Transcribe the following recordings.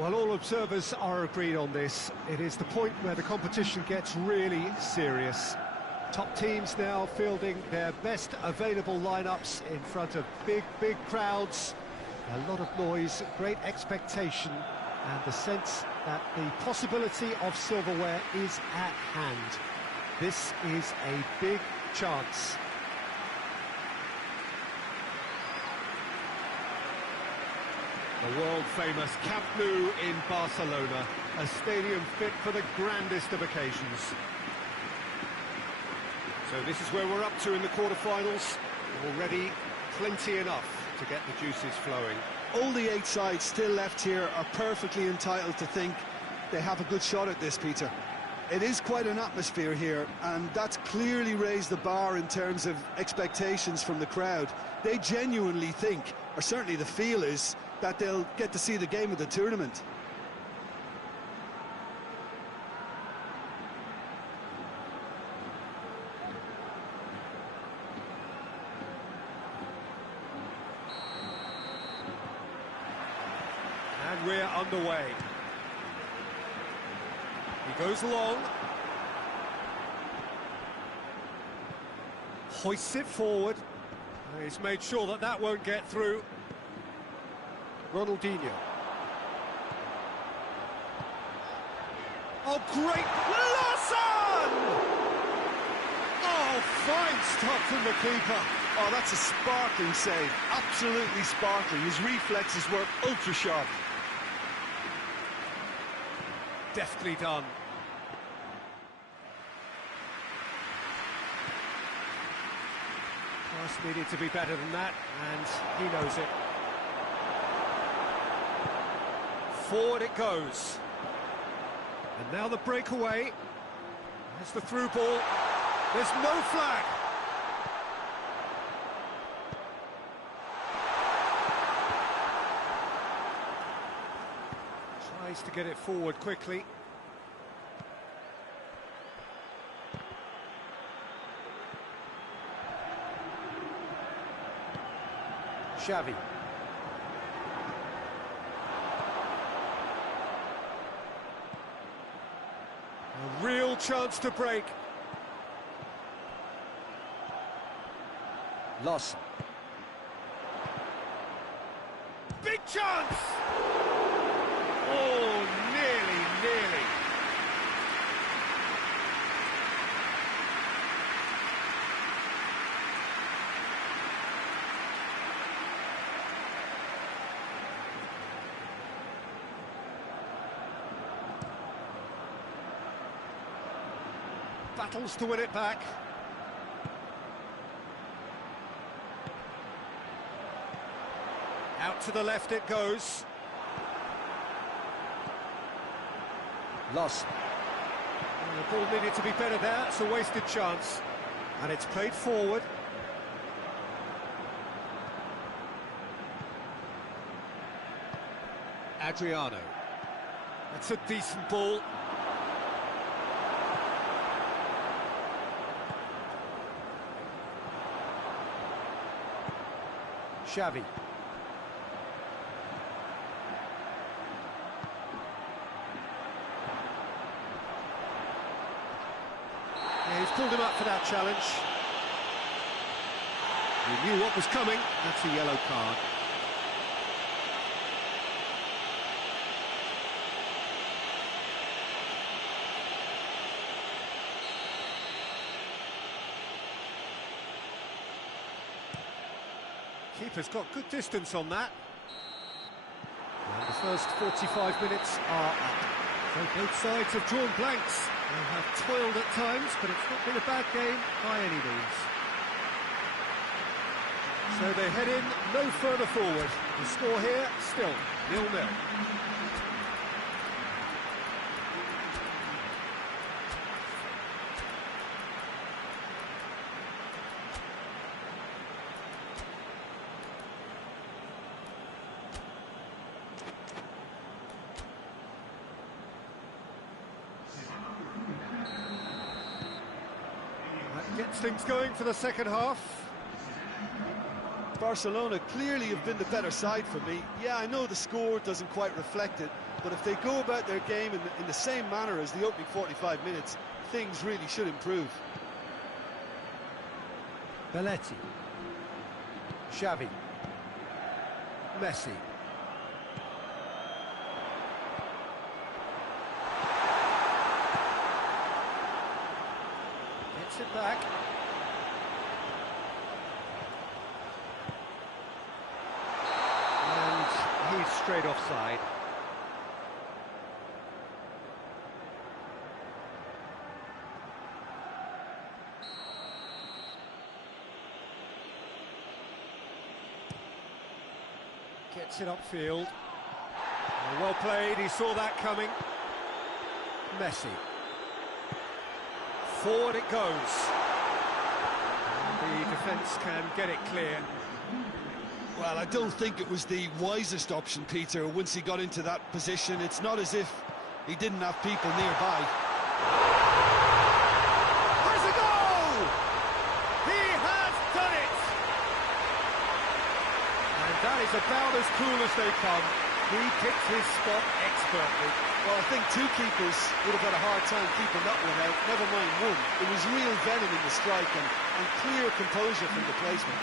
Well, all observers are agreed on this. It is the point where the competition gets really serious. Top teams now fielding their best available lineups in front of big crowds. A lot of noise, great expectation, and the sense that the possibility of silverware is at hand. This is a big chance. The world-famous Camp Nou in Barcelona, a stadium fit for the grandest of occasions. So this is where we're up to in the quarterfinals. Already plenty enough to get the juices flowing. All the 8 sides still left here are perfectly entitled to think they have a good shot at this, Peter. It is quite an atmosphere here, and that's clearly raised the bar in terms of expectations from the crowd. They genuinely think, or certainly the feel is, that they'll get to see the game of the tournament. And we're underway. He goes long. Hoists it forward. He's made sure that that won't get through. Ronaldinho. Oh, great! Lawson! Oh, fine stop from the keeper. Oh, that's a sparkling save. Absolutely sparkling. His reflexes were ultra-sharp. Deftly done. Pass needed to be better than that, and he knows it. Forward it goes. And now the breakaway. There's the through ball. There's no flag. Tries to get it forward quickly. Xavi. A real chance to break. Loss. Big chance! Oh, nearly. Battles to win it back. Out to the left it goes. Loss. The ball needed to be better there. It's a wasted chance. And it's played forward. Adriano. That's a decent ball. Xavi. Yeah, he's pulled him up for that challenge. He knew what was coming. That's a yellow card. Keeper's got good distance on that. And the first 45 minutes are up. So both sides have drawn blanks. They have toiled at times, but it's not been a bad game by any means. So they head in no further forward. The score here, still 0-0. That gets things going for the second half. Barcelona clearly have been the better side for me. Yeah, I know the score doesn't quite reflect it, but if they go about their game in the same manner as the opening 45 minutes, things really should improve. Belletti. Xavi. Messi. Gets it back. And he's straight offside. Gets it upfield. Well played, he saw that coming. Messi. Forward it goes. And the defence can get it clear. Well, I don't think it was the wisest option, Peter, once he got into that position. It's not as if he didn't have people nearby. Has a goal! He has done it! And that is about as cool as they come. He picked his spot expertly. Well, I think two keepers would have had a hard time keeping that one out, never mind one. It was real venom in the strike and clear composure from the placement.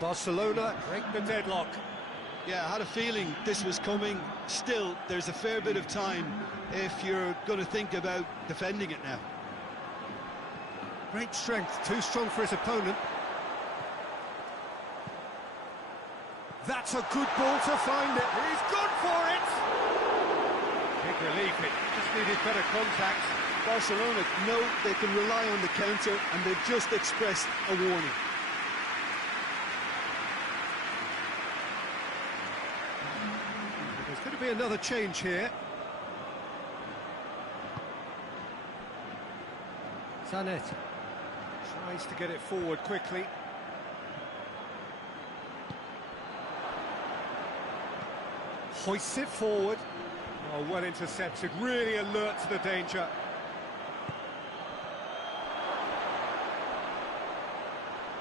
Barcelona break the deadlock. Yeah, I had a feeling this was coming. Still, there's a fair bit of time if you're going to think about defending it now. Great strength, too strong for his opponent. That's a good ball to find it. He's good for it! Big relief, it just needed better contact. Barcelona know they can rely on the counter, and they've just expressed a warning. There's going to be another change here. Zanetti tries to get it forward quickly. Hoists it forward. Oh, well intercepted, really alert to the danger.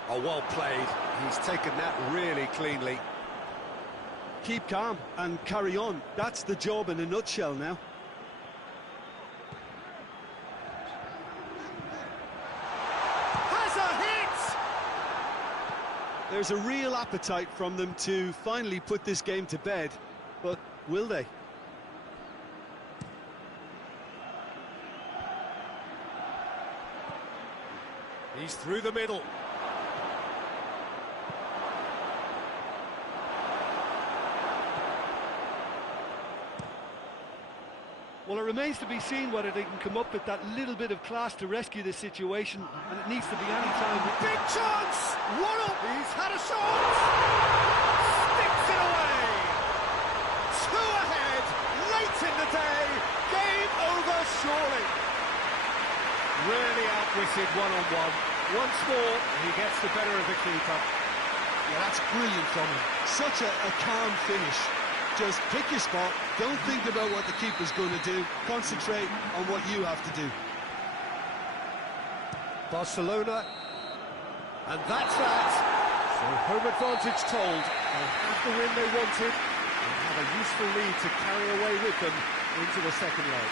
Oh, well played. He's taken that really cleanly. Keep calm and carry on. That's the job in a nutshell now. Has a hit! There's a real appetite from them to finally put this game to bed, but will they? He's through the middle. Well, it remains to be seen whether they can come up with that little bit of class to rescue this situation, and it needs to be any time. Big chance! One up! He's had a shot! Sticks it away! Two ahead, late in the day, game over surely. Really outwitted one-on-one. Once more, he gets the better of the keeper. Yeah, that's brilliant from him. Such a calm finish. Just pick your spot, don't think about what the keeper's going to do, concentrate on what you have to do. Barcelona, and that's that. So home advantage told. They have the win they wanted, and have a useful lead to carry away with them into the second leg.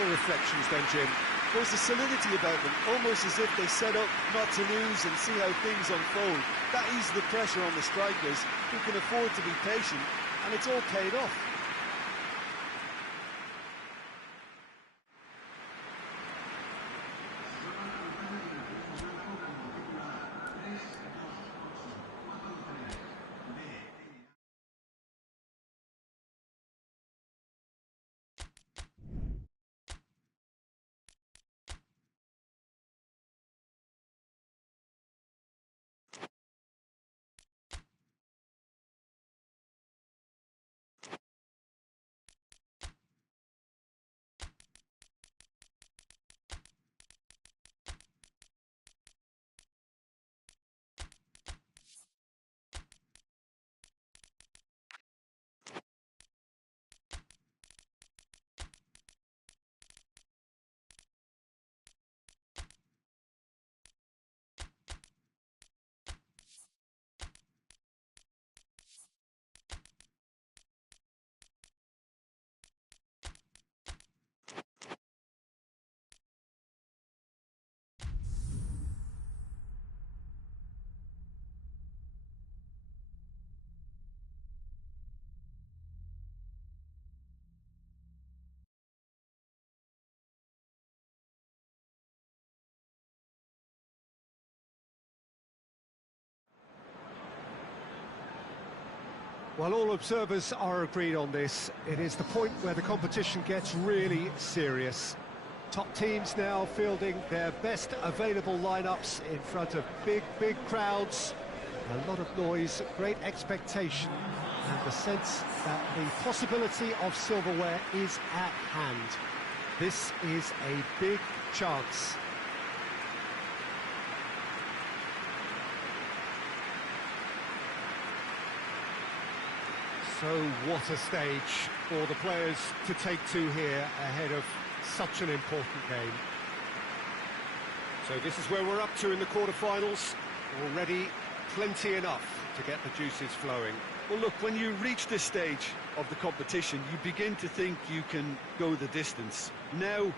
Your reflections then, Jim? There's a solidity about them, almost as if they set up not to lose and see how things unfold. That eases the pressure on the strikers, who can afford to be patient, and it's all paid off. Well, all observers are agreed on this. It is the point where the competition gets really serious. Top teams now fielding their best available lineups in front of big crowds. A lot of noise, great expectation, and the sense that the possibility of silverware is at hand. This is a big chance. So what a stage for the players to take to here ahead of such an important game. So this is where we're up to in the quarterfinals. Already plenty enough to get the juices flowing. Well, look, when you reach this stage of the competition, you begin to think you can go the distance. Now,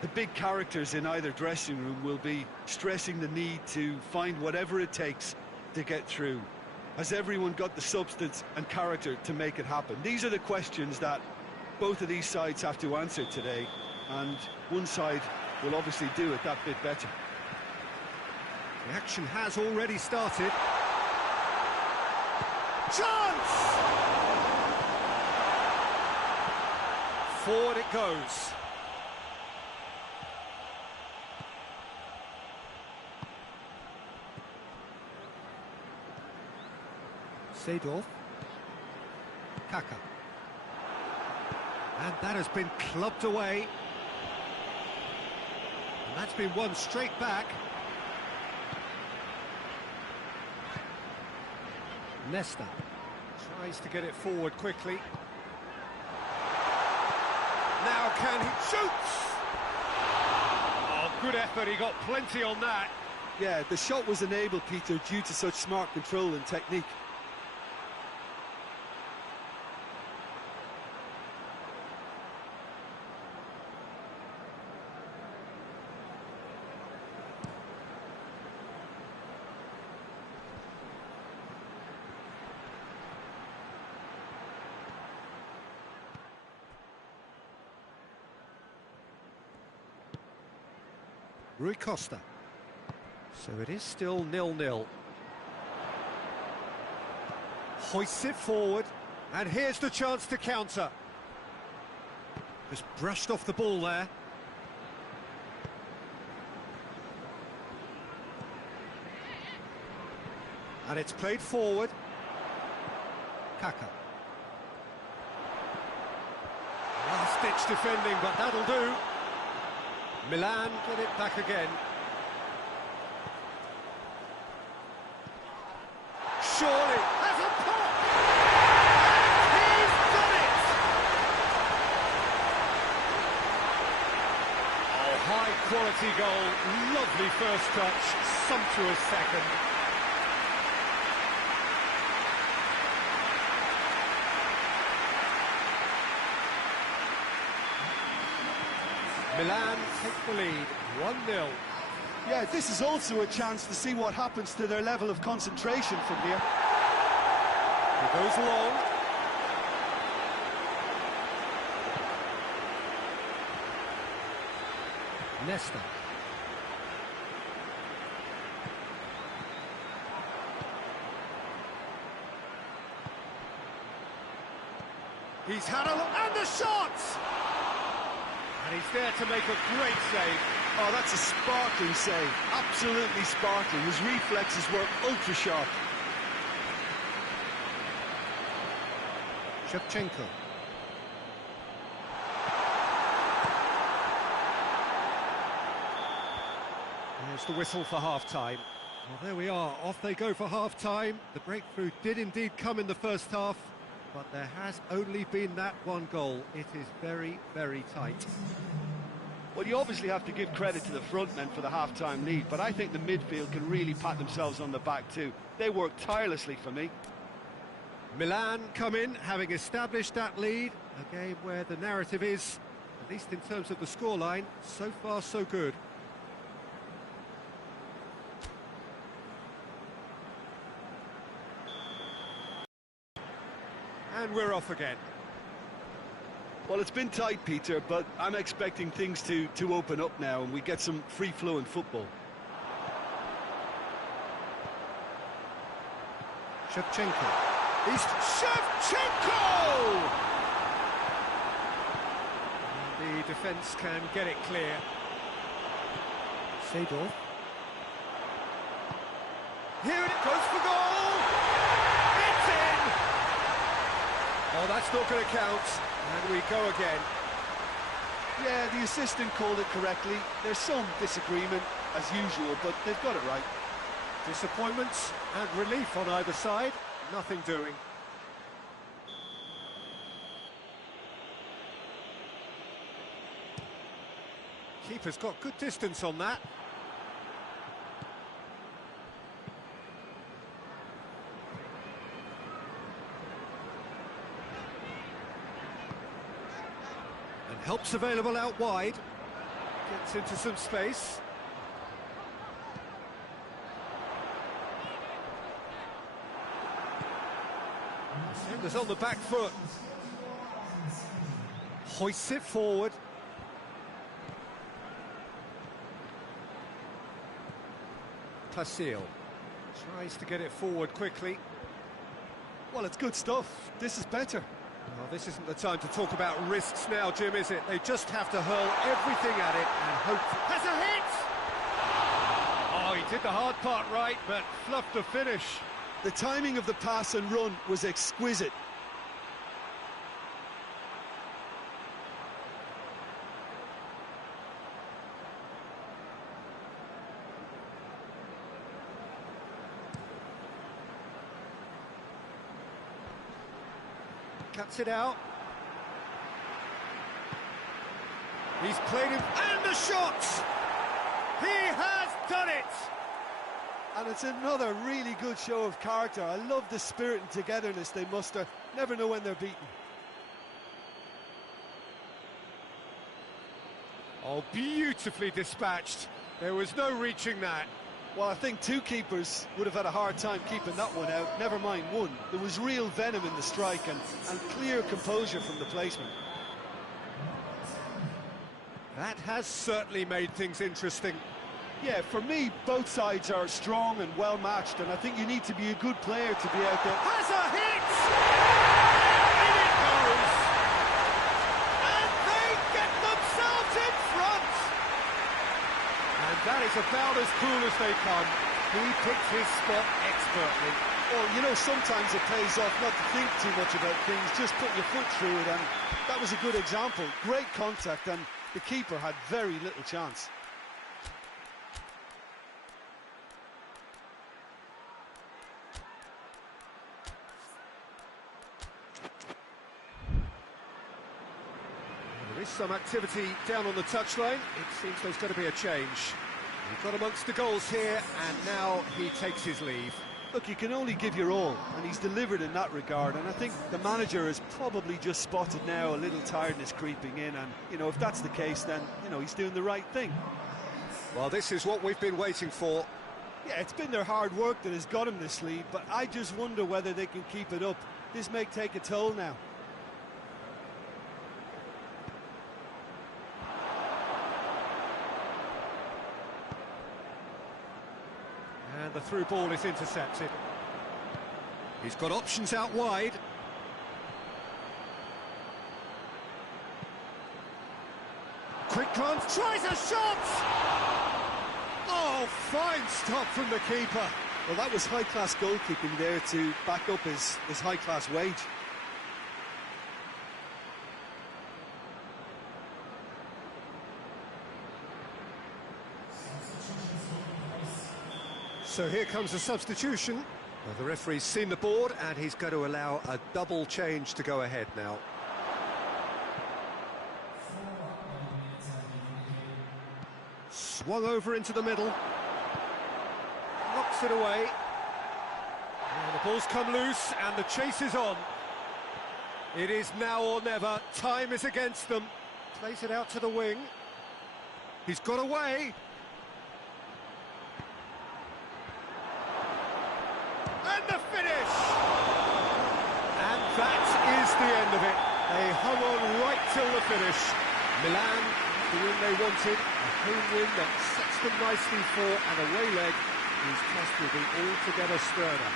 the big characters in either dressing room will be stressing the need to find whatever it takes to get through. Has everyone got the substance and character to make it happen? These are the questions that both of these sides have to answer today, and one side will obviously do it that bit better. The action has already started. Chance! Forward it goes. Seedorf. Kaka. And that has been clubbed away. And that's been won straight back. Nesta tries to get it forward quickly. Now can he shoots? Oh, good effort, he got plenty on that. Yeah, the shot was enabled, Peter, due to such smart control and technique. Rui Costa. So it is still 0-0. Hoists it forward, and here's the chance to counter. Just brushed off the ball there. And it's played forward. Kaka. Last-ditch defending, but that'll do. Milan get it back again. Surely has a pop! He's done it! Oh, high-quality goal, lovely first touch, sumptuous second. Milan take the lead, 1-0. Yeah, this is also a chance to see what happens to their level of concentration from here. He goes long. Nesta. He's had a look, and the shot! And he's there to make a great save. Oh, that's a sparkling save. Absolutely sparkling. His reflexes were ultra-sharp. Shevchenko. There's the whistle for half-time. Well, there we are. Off they go for half-time. The breakthrough did indeed come in the first half, but there has only been that one goal. It is very, very tight. Well, you obviously have to give credit to the front men for the half-time lead, but I think the midfield can really pat themselves on the back too. They worked tirelessly for me. Milan come in, having established that lead. A game where the narrative is, at least in terms of the scoreline, so far so good. And we're off again. Well, it's been tight, Peter, but I'm expecting things to open up now and we get some free-flowing football. Shevchenko. He's Shevchenko! And the defence can get it clear. Seedorf. Here it goes for goal! It's in! Oh, that's not going to count. And we go again. Yeah, the assistant called it correctly. There's some disagreement, as usual, but they've got it right. Disappointment and relief on either side. Nothing doing. Keeper's got good distance on that. And help's available out wide. Gets into some space. Defender's on the back foot. Hoists it forward. Placil tries to get it forward quickly. Well, it's good stuff. This is better. Well, this isn't the time to talk about risks now, Jim, is it? They just have to hurl everything at it and hope. Has a hit! Oh, he did the hard part right, but fluffed the finish. The timing of the pass and run was exquisite. Cuts it out. He's played him, and the shot! He has done it! And it's another really good show of character. I love the spirit and togetherness they muster. Never know when they're beaten. Oh, beautifully dispatched. There was no reaching that. Well, I think two keepers would have had a hard time keeping that one out, never mind one. There was real venom in the strike and clear composure from the placement. That has certainly made things interesting. Yeah, for me, both sides are strong and well-matched, and I think you need to be a good player to be out there. Has a hit! In it goes! And they get themselves in front! And that is about as cool as they come. He picked his spot expertly. Well, you know, sometimes it pays off not to think too much about things, just put your foot through it, and that was a good example. Great contact, and the keeper had very little chance. There is some activity down on the touchline. It seems there's going to be a change. He got amongst the goals here, and now he takes his leave. Look, you can only give your all, and he's delivered in that regard, and I think the manager has probably just spotted now a little tiredness creeping in, and, you know, if that's the case, then, you know, he's doing the right thing. Well, this is what we've been waiting for. Yeah, it's been their hard work that has got him this lead, but I just wonder whether they can keep it up. This may take a toll now. And the through ball is intercepted. He's got options out wide. Quick glance, tries a shot! Oh, fine stop from the keeper. Well, that was high-class goalkeeping there to back up his high-class wage. So here comes a substitution. Well, the referee's seen the board, and he's going to allow a double change to go ahead now. Swung over into the middle. Knocks it away. And the ball's come loose, and the chase is on. It is now or never. Time is against them. Plays it out to the wing. He's got away. And the finish! And that is the end of it. They hung on right till the finish. Milan, the win they wanted, a home win that sets them nicely for an away leg whose test will be altogether sterner.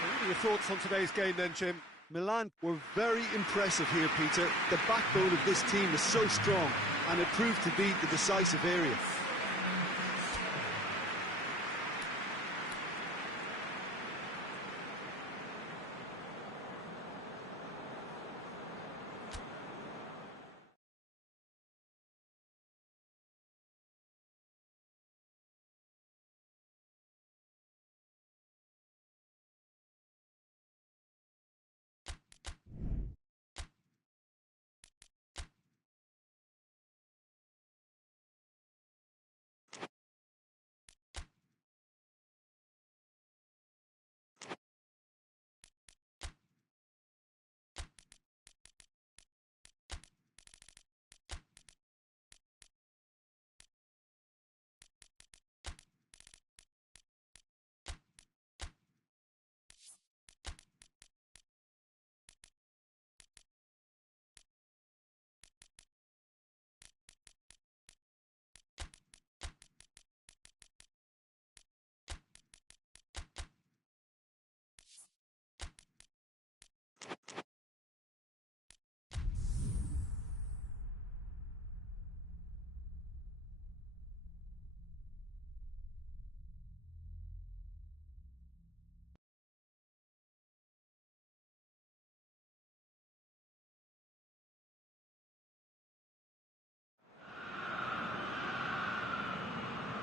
What are your thoughts on today's game then, Jim? Milan were very impressive here, Peter. The backbone of this team is so strong, and it proved to be the decisive area.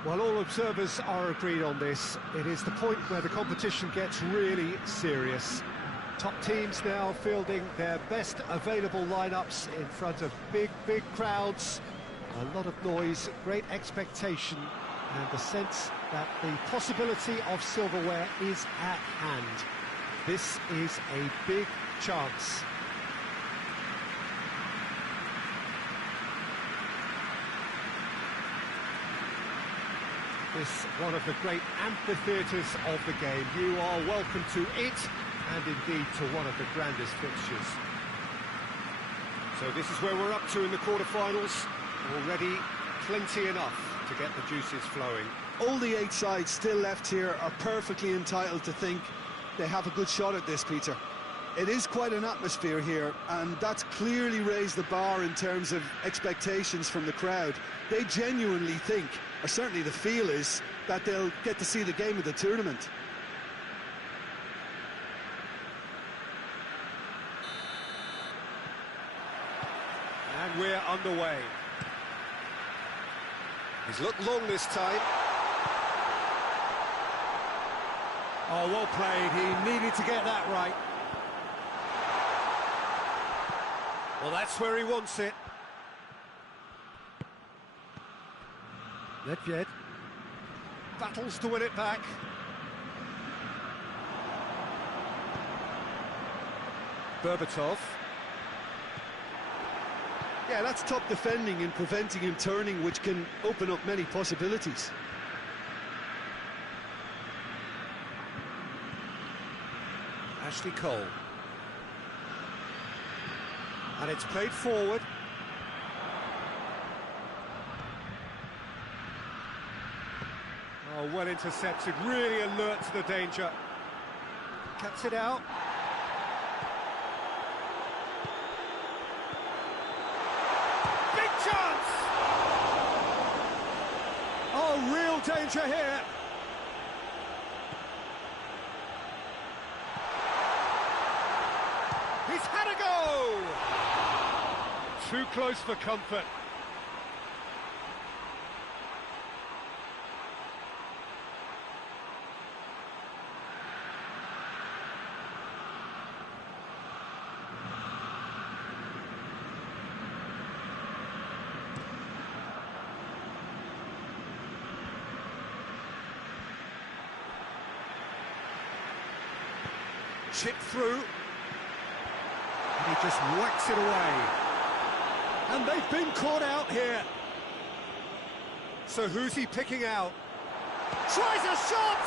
Well, all observers are agreed on this. It is the point where the competition gets really serious. Top teams now fielding their best available lineups in front of big crowds. A lot of noise, great expectation, and the sense that the possibility of silverware is at hand. This is a big chance. This one of the great amphitheatres of the game. You are welcome to it, and indeed to one of the grandest fixtures. So this is where we're up to in the quarter-finals. Already plenty enough to get the juices flowing. All the 8 sides still left here are perfectly entitled to think they have a good shot at this, Peter. It is quite an atmosphere here, and that's clearly raised the bar in terms of expectations from the crowd. They genuinely think, or certainly the feel is, that they'll get to see the game of the tournament. And we're underway. He's looked long this time. Oh, well played. He needed to get that right. Well, that's where he wants it. Nedved battles to win it back. Berbatov. Yeah, that's top defending and preventing him turning, which can open up many possibilities. Ashley Cole. And it's played forward. Oh, well intercepted, really alert to the danger. Cuts it out. Big chance! Oh, real danger here. He's had a go! Too close for comfort. Chip through. And he just whacks it away. And they've been caught out here. So who's he picking out? Tries a shot!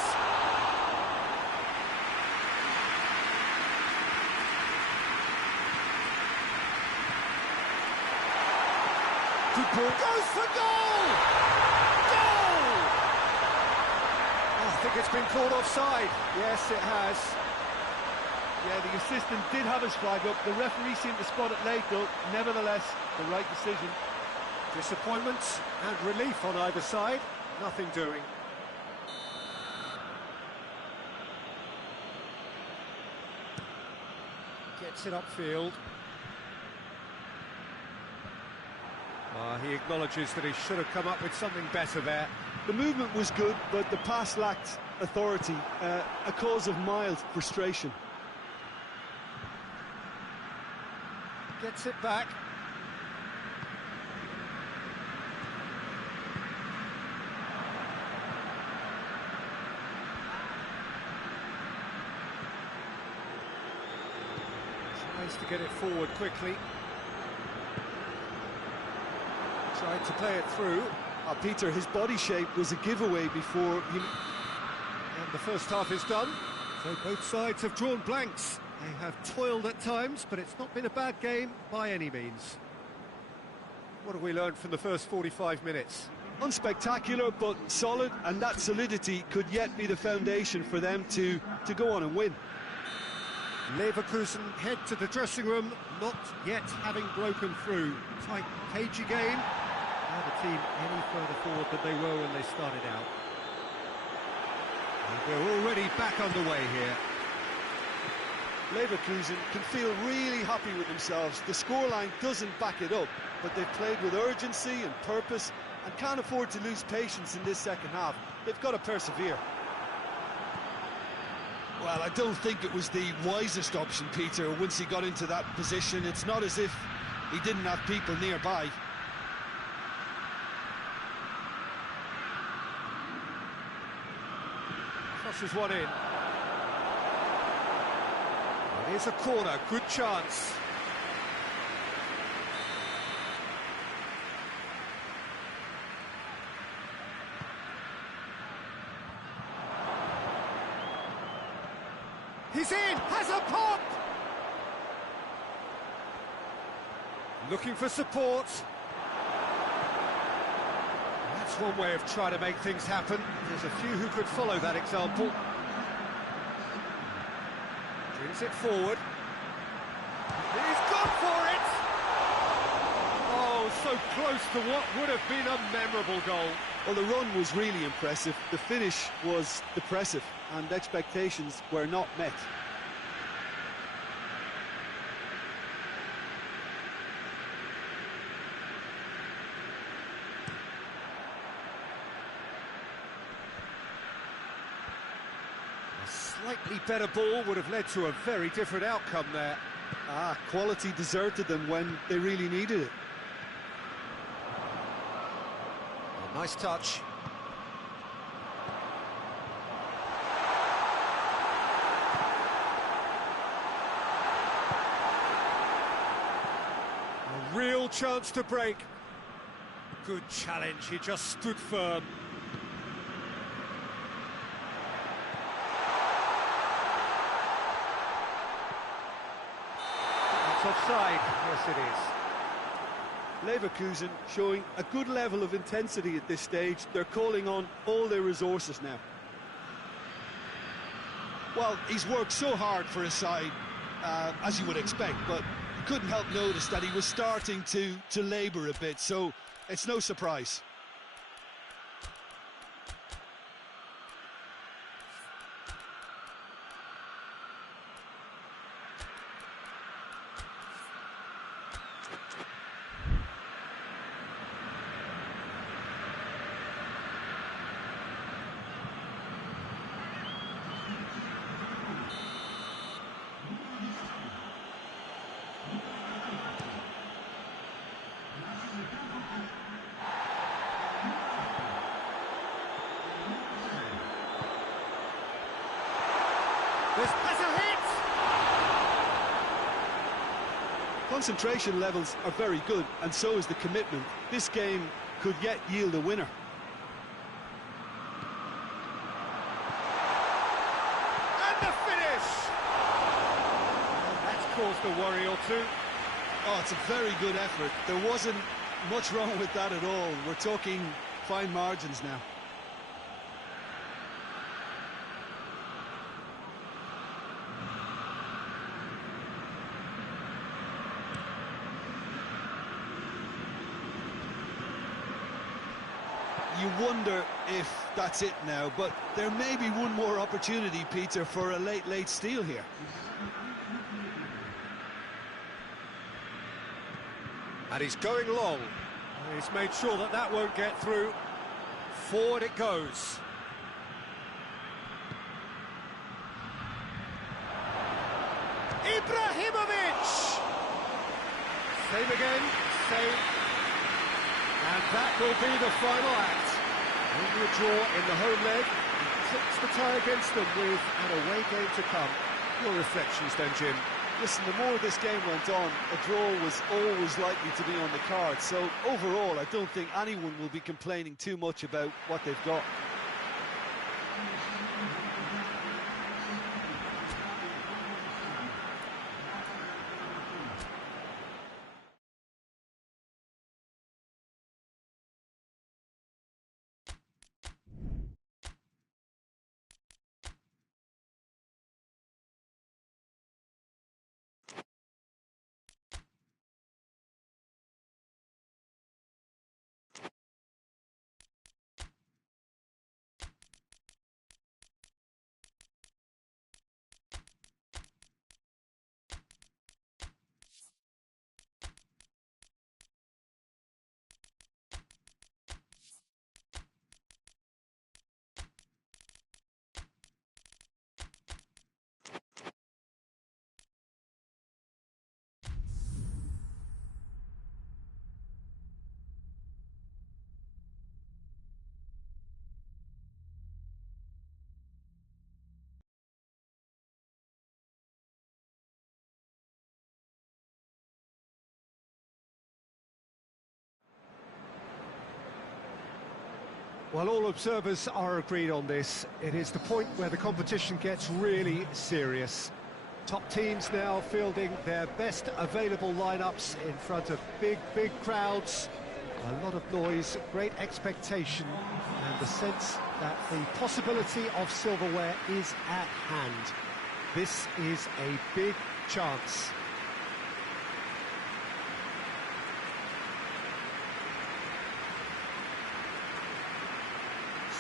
Good ball. Goes for goal! Goal! Oh, I think it's been called offside. Yes, it has. Yeah, the assistant did have his flag up. The referee seemed to spot it late, though. Nevertheless, the right decision. Disappointment and relief on either side. Nothing doing. Gets it upfield. He acknowledges that he should have come up with something better there. The movement was good, but the pass lacked authority, a cause of mild frustration. Gets it back. Tries to get it forward quickly. Tried to play it through. Peter, his body shape was a giveaway before he... And the first half is done. So both sides have drawn blanks. They have toiled at times, but it's not been a bad game by any means. What have we learned from the first 45 minutes? Unspectacular, but solid, and that solidity could yet be the foundation for them to go on and win. Leverkusen head to the dressing room, not yet having broken through. Tight, cagey game. Now the team any further forward than they were when they started out. And they're already back underway here. Leverkusen can feel really happy with themselves. The scoreline doesn't back it up, but they've played with urgency and purpose and can't afford to lose patience in this second half. They've got to persevere. Well, I don't think it was the wisest option, Peter, once he got into that position. It's not as if he didn't have people nearby. Crosses one in. It is a corner, good chance. He's in, has a pop! Looking for support. That's one way of trying to make things happen. There's a few who could follow that example. Brings it forward. He's gone for it! Oh, so close to what would have been a memorable goal. Well, the run was really impressive. The finish was depressive, and expectations were not met. A slightly better ball would have led to a very different outcome there. Quality deserted them when they really needed it. Nice touch. A real chance to break. Good challenge, he just stood firm. That's offside, yes it is. Leverkusen showing a good level of intensity at this stage. They're calling on all their resources now. Well, he's worked so hard for his side, as you would expect, but you couldn't help notice that he was starting to labour a bit, so it's no surprise. There's a hit! Concentration levels are very good, and so is the commitment. This game could yet yield a winner. And the finish! Well, that's caused a worry or two. Oh, it's a very good effort. There wasn't much wrong with that at all. We're talking fine margins now. you wonder if that's it now, but there may be one more opportunity, Peter, for a late steal here. And he's going long. He's made sure that that won't get through. Forward it goes. Ibrahimovic! Same again, same. And that will be the final act. Only a draw in the home leg. Tips the tie against them with an away game to come. Your reflections then, Jim? Listen, the more this game went on, a draw was always likely to be on the card. So overall, I don't think anyone will be complaining too much about what they've got. Well, all observers are agreed on this. It is the point where the competition gets really serious. Top teams now fielding their best available lineups in front of big crowds. A lot of noise, great expectation, and the sense that the possibility of silverware is at hand. This is a big chance.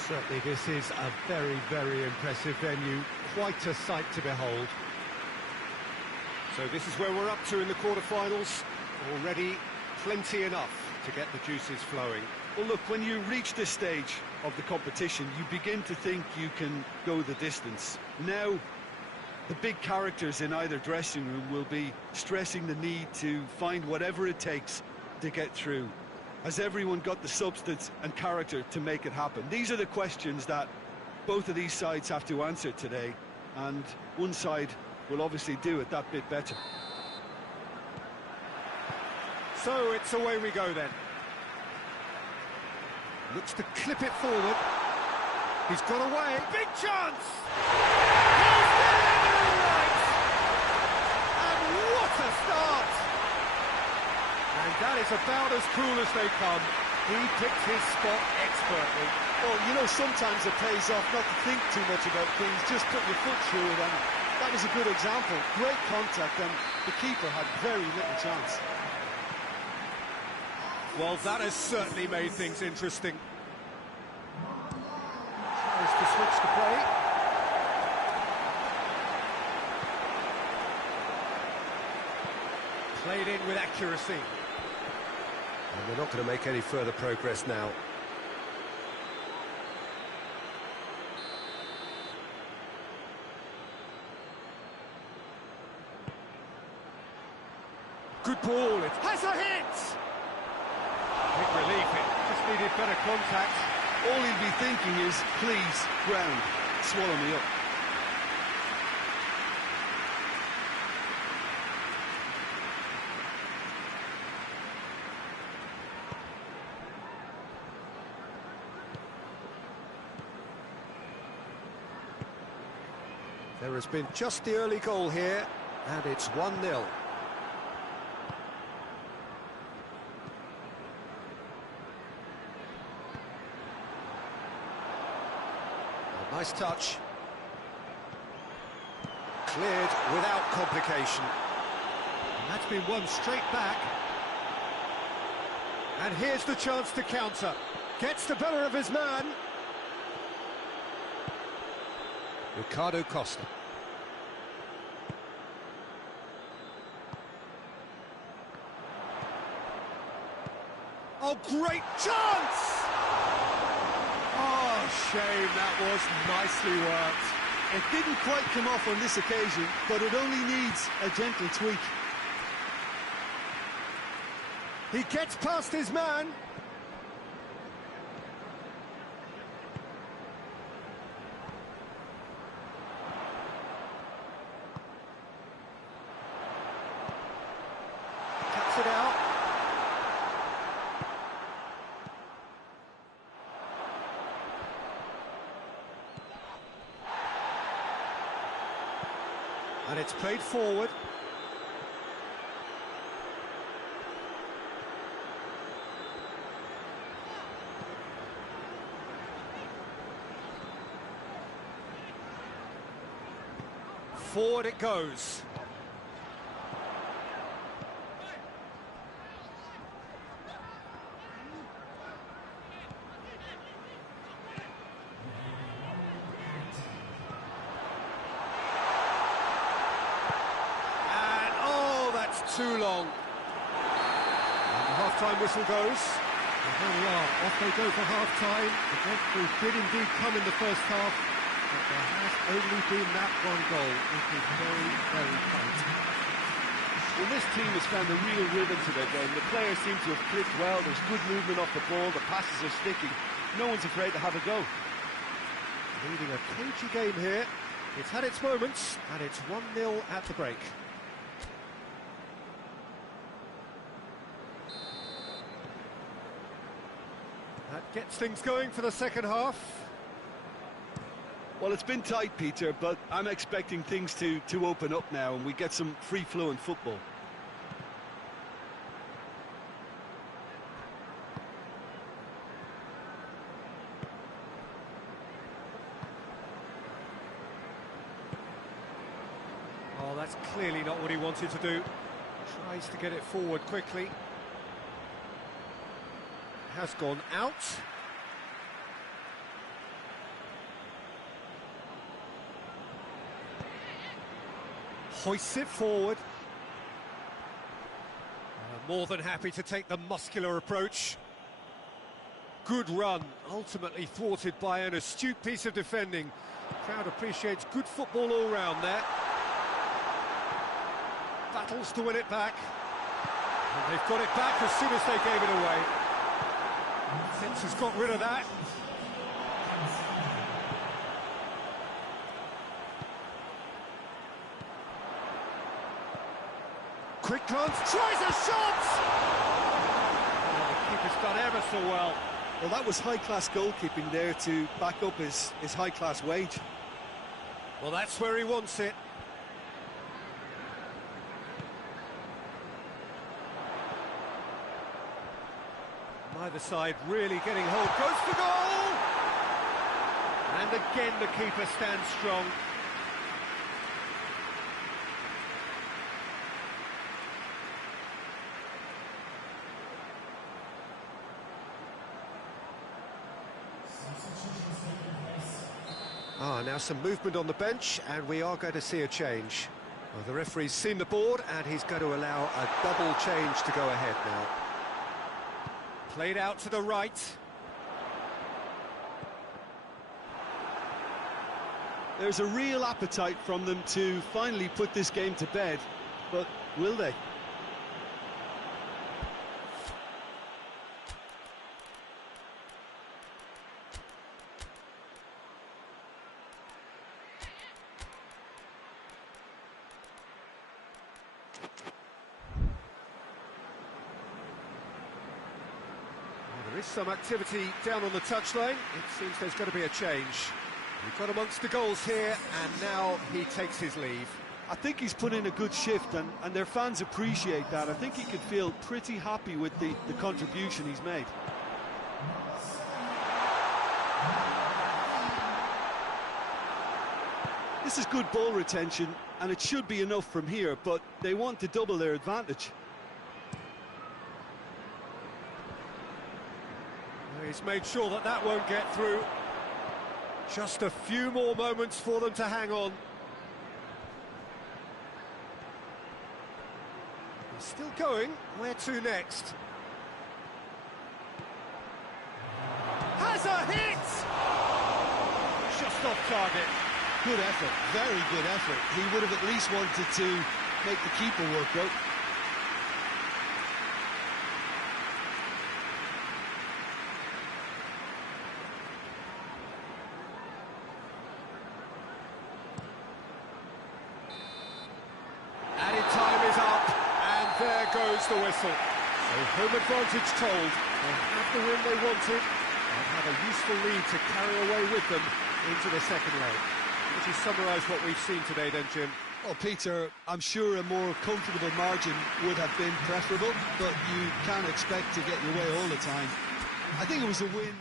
Certainly this is a very impressive venue, quite a sight to behold. So this is where we're up to in the quarterfinals. Already plenty enough to get the juices flowing. Well, look, when you reach this stage of the competition, you begin to think you can go the distance. Now, the big characters in either dressing room will be stressing the need to find whatever it takes to get through. Has everyone got the substance and character to make it happen? These are the questions that both of these sides have to answer today, and one side will obviously do it that bit better. So it's away we go then. Looks to clip it forward. He's got away. Big chance! He's there, right! And what a start! And that is about as cool as they come. He picked his spot expertly. Well, you know, sometimes it pays off not to think too much about things, just put your foot through it, and that was a good example. Great contact, and the keeper had very little chance. Well, that has certainly made things interesting. Tries to switch the play. Played in with accuracy. And they're not going to make any further progress now. Good ball, it has a hit! Big relief, it just needed better contact. All he'll be thinking is, please, ground, swallow me up. There has been just the early goal here, and it's 1-0. Nice touch. Cleared without complication. And that's been won straight back. And here's the chance to counter. Gets the better of his man. Ricardo Costa. Oh, great chance! Oh, shame, that was nicely worked. It didn't quite come off on this occasion, but it only needs a gentle tweak. He gets past his man. Cuts it out. And it's played forward. Forward it goes. And oh, that's too long. And the half-time whistle goes. And there we are, off they go for half-time. The breakthrough did indeed come in the first half, but there has only been that one goal. It is very, very tight. Well, this team has found a real rhythm to their game. The players seem to have clicked well. There's good movement off the ball. The passes are sticking. No one's afraid to have a go. Leading a cagey game here. It's had its moments, and it's 1-0 at the break. That gets things going for the second half. Well, it's been tight, Peter, but I'm expecting things to open up now and we get some free-flowing football. Oh, that's clearly not what he wanted to do. Tries to get it forward quickly. Has gone out. Hoists it forward. More than happy to take the muscular approach. Good run, ultimately thwarted by an astute piece of defending. Crowd appreciates good football all round there. Battles to win it back. And they've got it back as soon as they gave it away. Defence has got rid of that. Quick glance, tries a shot! Oh, the keeper's done ever so well. Well, that was high-class goalkeeping there to back up his high-class wage. Well, that's where he wants it. Neither side really getting hold. Goes for goal! And again the keeper stands strong. Now some movement on the bench, and we are going to see a change. Well, the referee's seen the board, and he's going to allow a double change to go ahead now. Played out to the right. There's a real appetite from them to finally put this game to bed, but will they? There is some activity down on the touchline. It seems there's going to be a change. We've got amongst the goals here, and now he takes his leave. I think he's put in a good shift, and their fans appreciate that. I think he could feel pretty happy with the contribution he's made. This is good ball retention, and it should be enough from here, but they want to double their advantage. And he's made sure that that won't get through. Just a few more moments for them to hang on. He's still going. Where to next? Has a hit! Just off target. Good effort, very good effort. He would have at least wanted to make the keeper work out. Added time is up, and there goes the whistle. So home advantage told. They have the win they wanted, and have a useful lead to carry away with them into the second leg. Would you summarise what we've seen today then, Jim? Well, Peter, I'm sure a more comfortable margin would have been preferable, but you can't expect to get your way all the time. I think it was a win.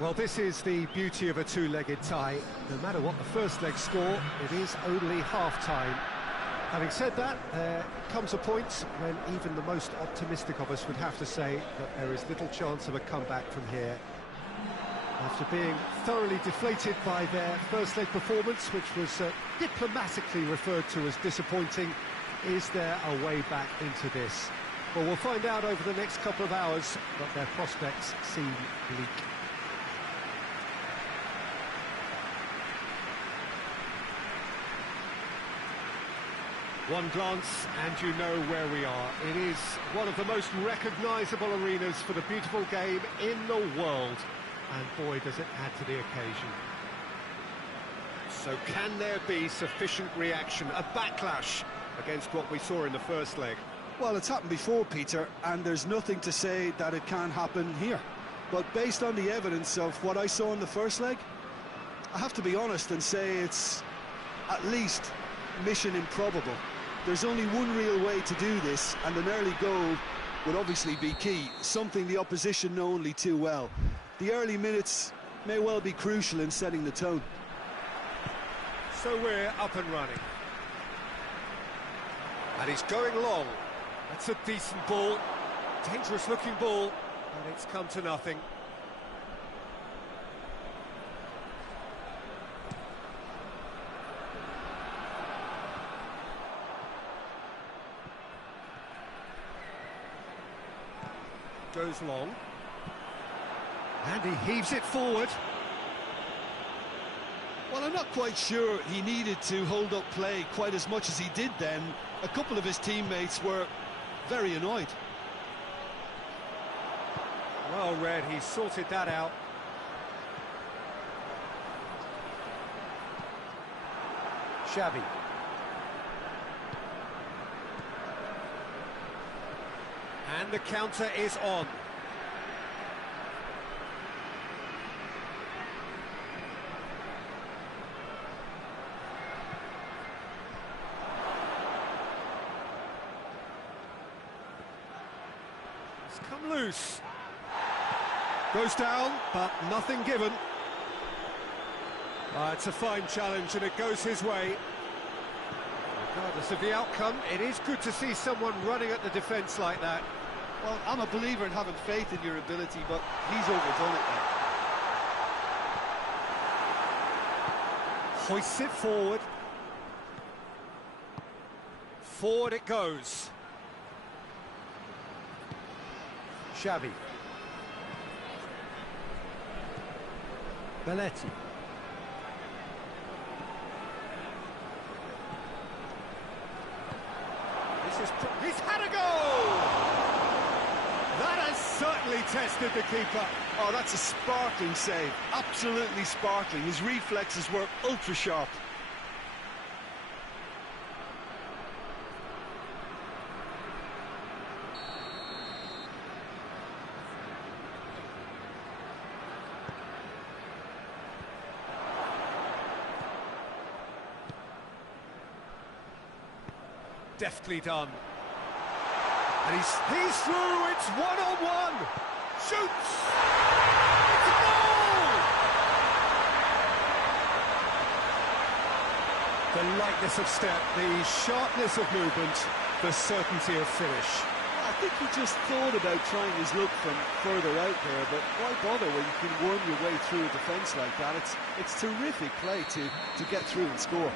Well, this is the beauty of a two-legged tie. No matter what the first leg score, it is only half-time. Having said that, there comes a point when even the most optimistic of us would have to say that there is little chance of a comeback from here. After being thoroughly deflated by their first leg performance, which was diplomatically referred to as disappointing, is there a way back into this? Well, we'll find out over the next couple of hours, but their prospects seem bleak. One glance and you know where we are. It is one of the most recognisable arenas for the beautiful game in the world. And boy, does it add to the occasion. So can there be sufficient reaction, a backlash against what we saw in the first leg? Well, it's happened before, Peter, and there's nothing to say that it can't happen here. But based on the evidence of what I saw in the first leg, I have to be honest and say it's at least mission improbable. There's only one real way to do this, and an early goal would obviously be key, something the opposition know only too well. The early minutes may well be crucial in setting the tone. So we're up and running. And he's going long. That's a decent ball, dangerous looking ball, and it's come to nothing. Goes long, and he heaves it forward. Well, I'm not quite sure he needed to hold up play quite as much as he did then. A couple of his teammates were very annoyed. Well read, he sorted that out. Xavi. And the counter is on. come loose. Goes down, but nothing given. It's a fine challenge, and it goes his way. Regardless of the outcome, it is good to see someone running at the defence like that. Well, I'm a believer in having faith in your ability, but he's overdone it now. Hoists it forward. Forward it goes. Xavi. Belletti. He's had a goal! That has certainly tested the keeper. Oh, that's a sparkling save. Absolutely sparkling. His reflexes were ultra sharp. Deftly done. And he's through, it's one-on-one! Shoots! It's a goal! The lightness of step, the sharpness of movement, the certainty of finish. I think he just thought about trying his luck from further out there, but why bother when you can worm your way through a defence like that? It's terrific play to get through and score.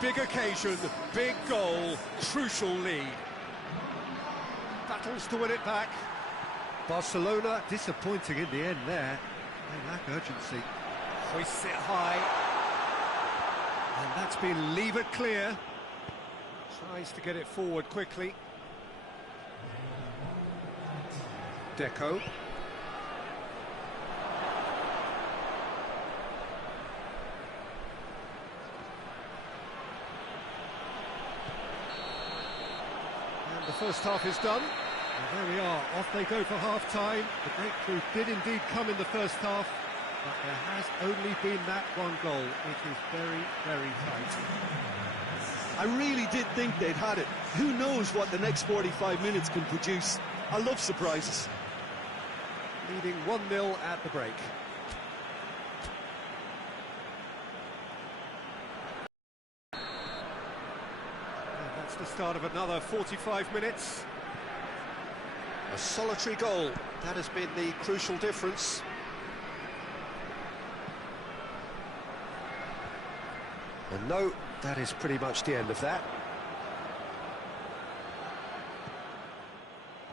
Big occasion, big goal, crucial lead. Battles to win it back. Barcelona disappointing in the end there. They lack urgency. Hoists it high. And that's been levered clear. Tries to get it forward quickly. Deco. The first half is done, and there we are, off they go for half-time. The breakthrough did indeed come in the first half, but there has only been that one goal. It is very, very tight. I really did think they'd had it. Who knows what the next 45 minutes can produce? I love surprises. Leading 1-0 at the break. The start of another 45 minutes. A solitary goal, that has been the crucial difference. And no, that is pretty much the end of that.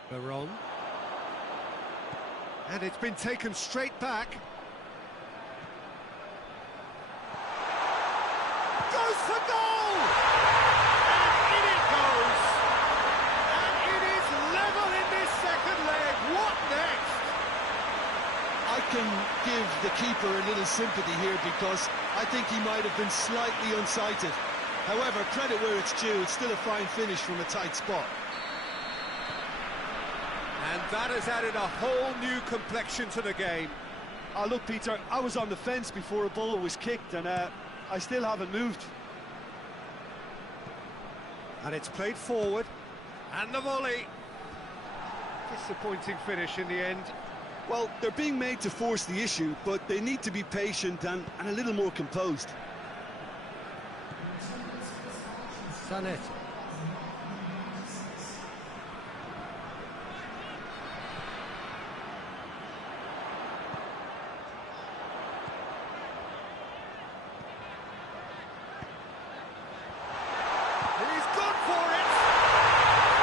Baron. And it's been taken straight back. Goes for goal! I can give the keeper a little sympathy here because I think he might have been slightly unsighted. However, credit where it's due, it's still a fine finish from a tight spot. And that has added a whole new complexion to the game. Oh, look, Peter, I was on the fence before a ball was kicked, and I still haven't moved. And it's played forward, and the volley. Disappointing finish in the end. Well, they're being made to force the issue, but they need to be patient and a little more composed. Sanetti. He's gone for it!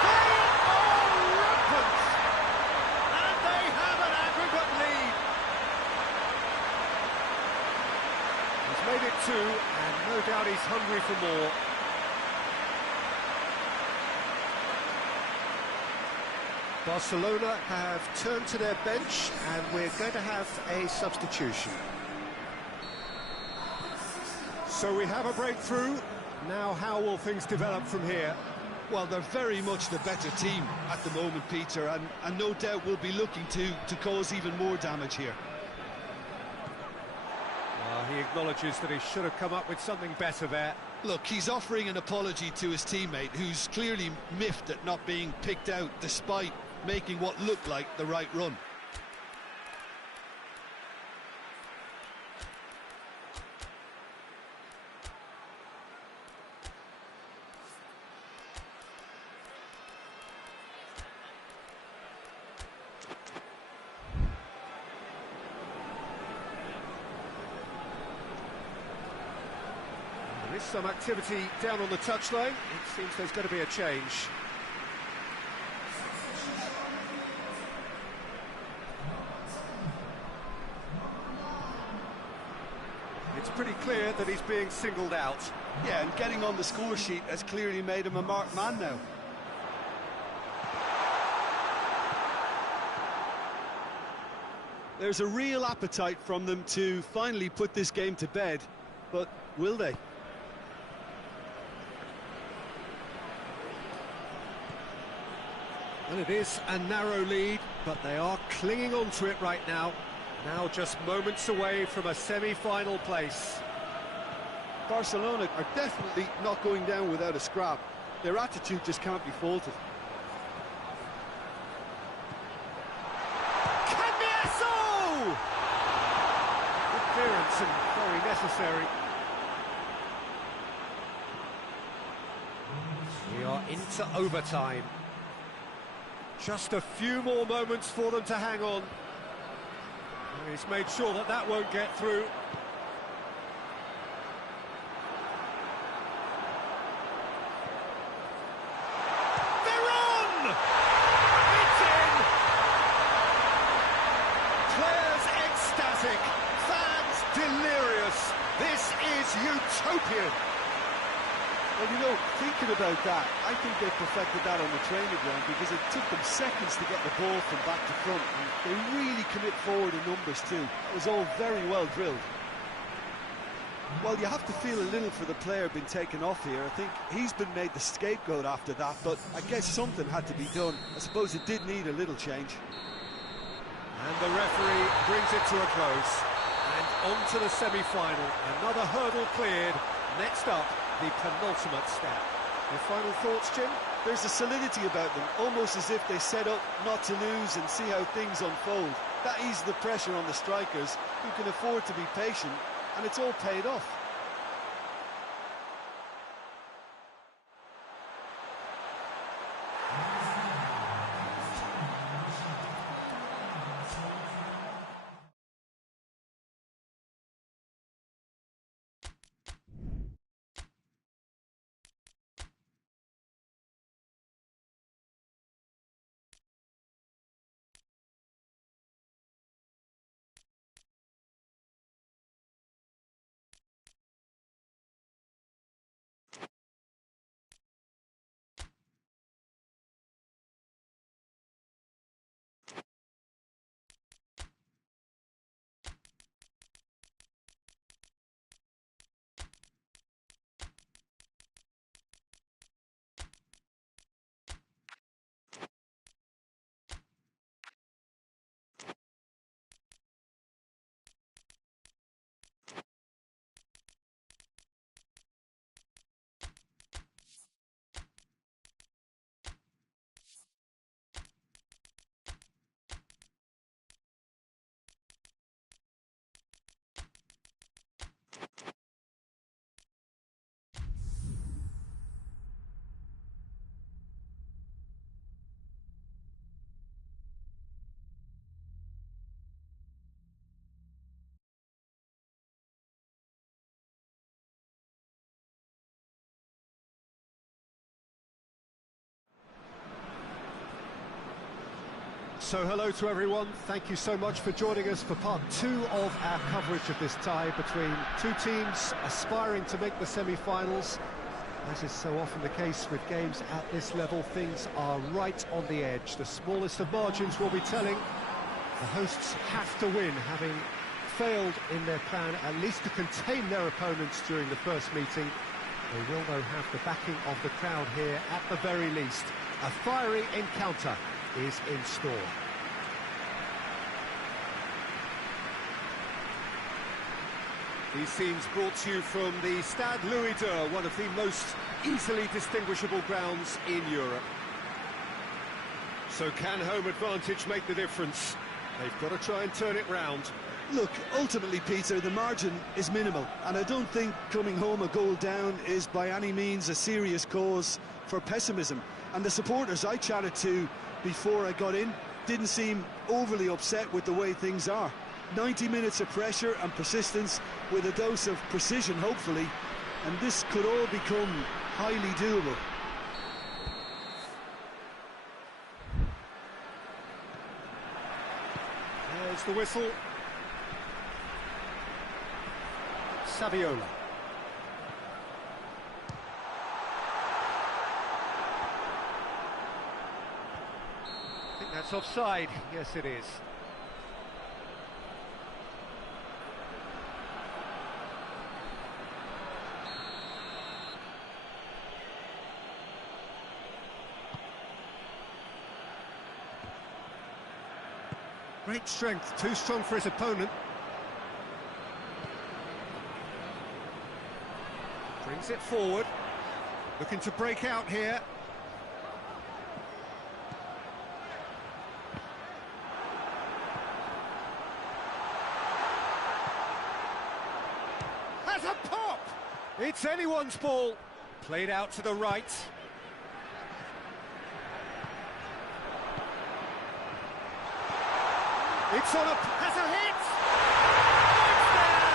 They are rampant! And they have an aggregate lead! He's made it 2, and no doubt he's hungry for more. Barcelona have turned to their bench, and we're going to have a substitution. So we have a breakthrough. Now how will things develop from here? Well, they're very much the better team at the moment, Peter, and no doubt will be looking to cause even more damage here. He acknowledges that he should have come up with something better there. Look, he's offering an apology to his teammate, who's clearly miffed at not being picked out despite making what looked like the right run. There is some activity down on the touchline. It seems there's going to be a change. It's pretty clear that he's being singled out. Yeah, and getting on the score sheet has clearly made him a marked man now. There's a real appetite from them to finally put this game to bed, but will they? Well, it is a narrow lead, but they are clinging on to it right now. Now just moments away from a semi-final place. Barcelona are definitely not going down without a scrap. Their attitude just can't be faulted. Cambiaso! Good clearance and very necessary. We are into overtime. Just a few more moments for them to hang on. He's made sure that that won't get through. They're on! It's in! Players ecstatic, fans delirious. This is utopian. Well, you know, thinking about that, I think they perfected that on the training ground because it took them seconds to get the ball from back to front, and they really commit forward in numbers too. That was all very well drilled. Well, you have to feel a little for the player being taken off here. I think he's been made the scapegoat after that, but I guess something had to be done. I suppose it did need a little change. And the referee brings it to a close. And on to the semi-final. Another hurdle cleared. Next up, the penultimate step. Your final thoughts, Jim? There's a solidity about them, almost as if they set up not to lose and see how things unfold. That eases the pressure on the strikers, who can afford to be patient, and it's all paid off. So hello to everyone, thank you so much for joining us for part 2 of our coverage of this tie between two teams aspiring to make the semi-finals. As is so often the case with games at this level, things are right on the edge. The smallest of margins will be telling. The hosts have to win, having failed in their plan at least to contain their opponents during the first meeting. They will though have the backing of the crowd here at the very least. A fiery encounter is in store. These scenes brought to you from the Stade Louis-II, one of the most easily distinguishable grounds in Europe. So can home advantage make the difference? They've got to try and turn it round. Look, ultimately, Peter, the margin is minimal, and I don't think coming home a goal down is by any means a serious cause for pessimism. And the supporters I chatted to before I got in didn't seem overly upset with the way things are. 90 minutes of pressure and persistence with a dose of precision, hopefully, and this could all become highly doable. There's the whistle. Saviola. I think that's offside. Yes, it is. Great strength, too strong for his opponent. Brings it forward, looking to break out here. Has a pop! It's anyone's ball. Played out to the right. It's on has a hit! It's there!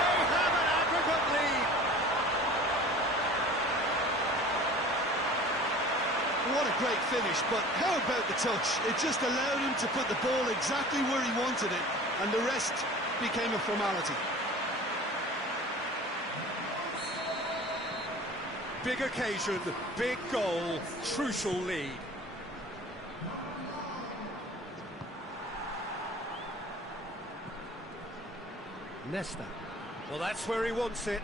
And they have an aggregate lead! What a great finish, but how about the touch? It just allowed him to put the ball exactly where he wanted it, and the rest became a formality. Big occasion, big goal, crucial lead. Nesta. Well, that's where he wants it.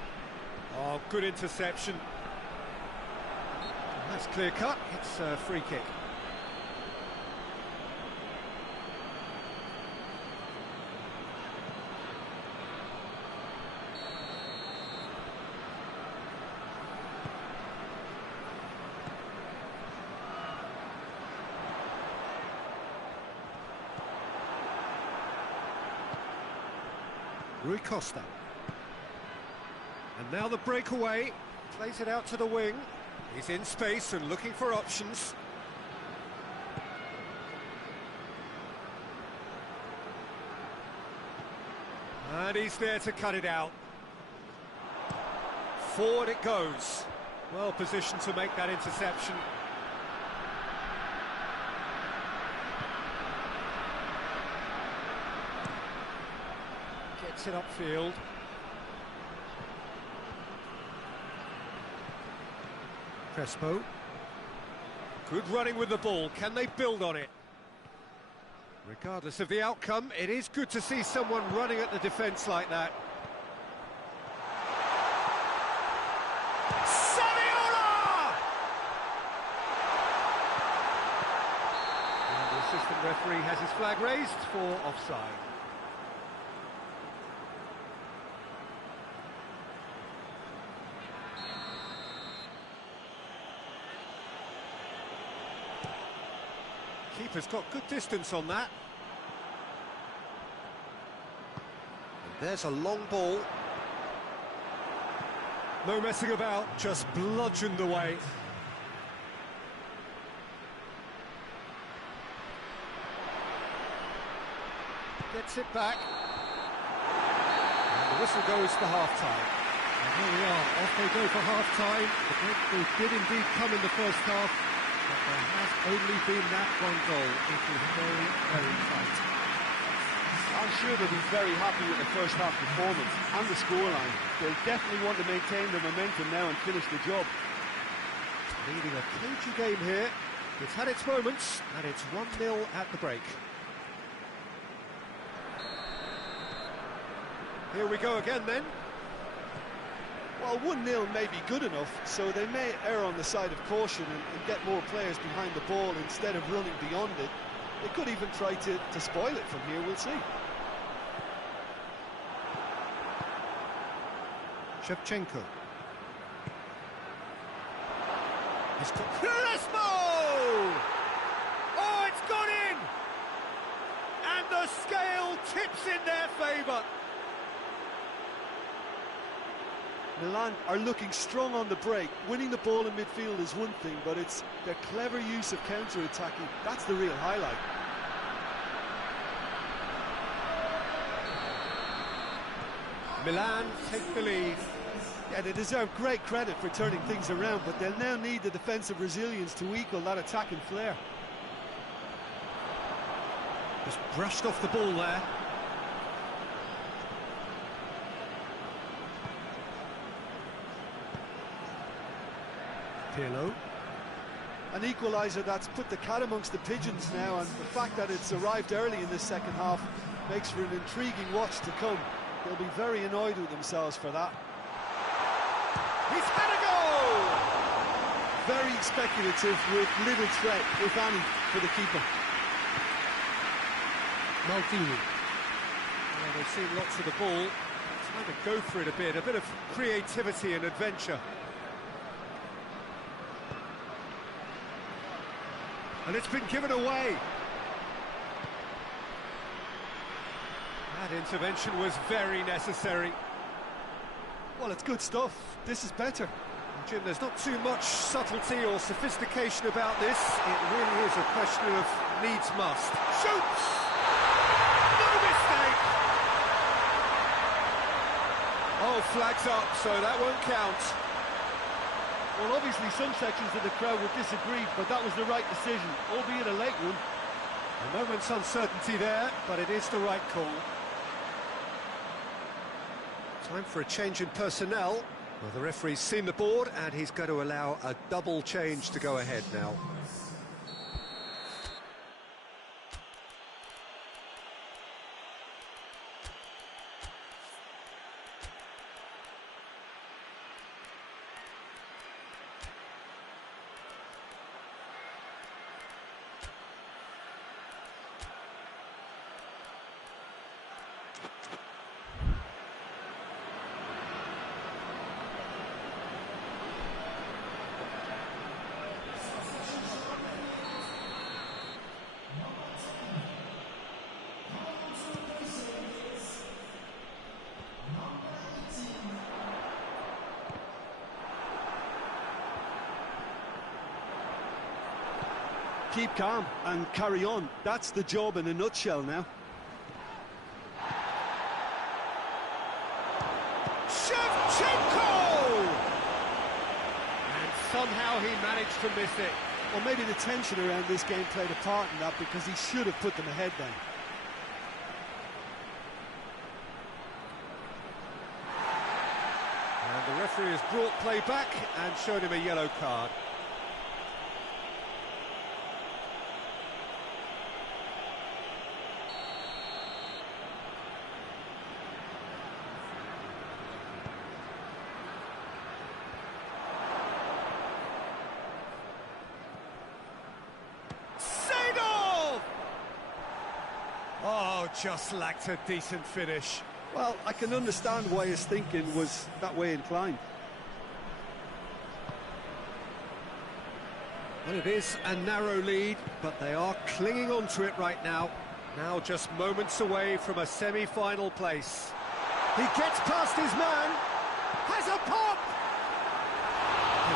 Oh, good interception. That's clear cut. It's a free kick. Rui Costa. And now the breakaway, plays it out to the wing. He's in space and looking for options. And he's there to cut it out. Forward it goes. Well positioned to make that interception. Gets it upfield. Crespo. Good running with the ball. Can they build on it? Regardless of the outcome, it is good to see someone running at the defence like that. Saviola! And the assistant referee has his flag raised for offside. Keeper's got good distance on that. And there's a long ball. No messing about, just bludgeoned away. Gets it back. And the whistle goes for half-time. And here we are, off they go for half-time. The breakthrough did indeed come in the first half. But there has only been that one goal. It was very, very tight. I'm sure they'll be very happy with the first half performance and the scoreline. They'll definitely want to maintain the momentum now and finish the job. Leading a cagey game here. It's had its moments, and it's 1-0 at the break. Here we go again then. Well, 1-0 may be good enough, so they may err on the side of caution and get more players behind the ball instead of running beyond it. They could even try to spoil it from here, we'll see. Shevchenko. He's got Crespo! Oh, it's gone in! And the scale tips in their favour. Milan are looking strong on the break. Winning the ball in midfield is one thing, but it's their clever use of counter-attacking. That's the real highlight. Milan take the lead. Yeah, they deserve great credit for turning things around, but they'll now need the defensive resilience to equal that attacking flair. Just brushed off the ball there. Pirlo. An equaliser that's put the cat amongst the pigeons now, and the fact that it's arrived early in this second half makes for an intriguing watch to come. They'll be very annoyed with themselves for that. He's had a goal! Very speculative with little threat, if any, for the keeper. Maldini. Well, they've seen lots of the ball. Trying to go for it a bit of creativity and adventure. And it's been given away. That intervention was very necessary. Well, it's good stuff. This is better. Jim, there's not too much subtlety or sophistication about this. It really is a question of needs must. Shoots! No mistake! Oh, flags up, so that won't count. Well, obviously some sections of the crowd would disagree, but that was the right decision, albeit a late one. A moment's uncertainty there, but it is the right call. Time for a change in personnel. Well, the referee's seen the board, and he's going to allow a double change to go ahead now. Keep calm and carry on. That's the job in a nutshell now. Shevchenko! And somehow he managed to miss it. Well, maybe the tension around this game played a part in that, because he should have put them ahead then. And the referee has brought play back and showed him a yellow card. Oh, just lacked a decent finish. Well, I can understand why his thinking was that way inclined. Well, it is a narrow lead, but they are clinging on to it right now. Now just moments away from a semi-final place. He gets past his man, has a pop!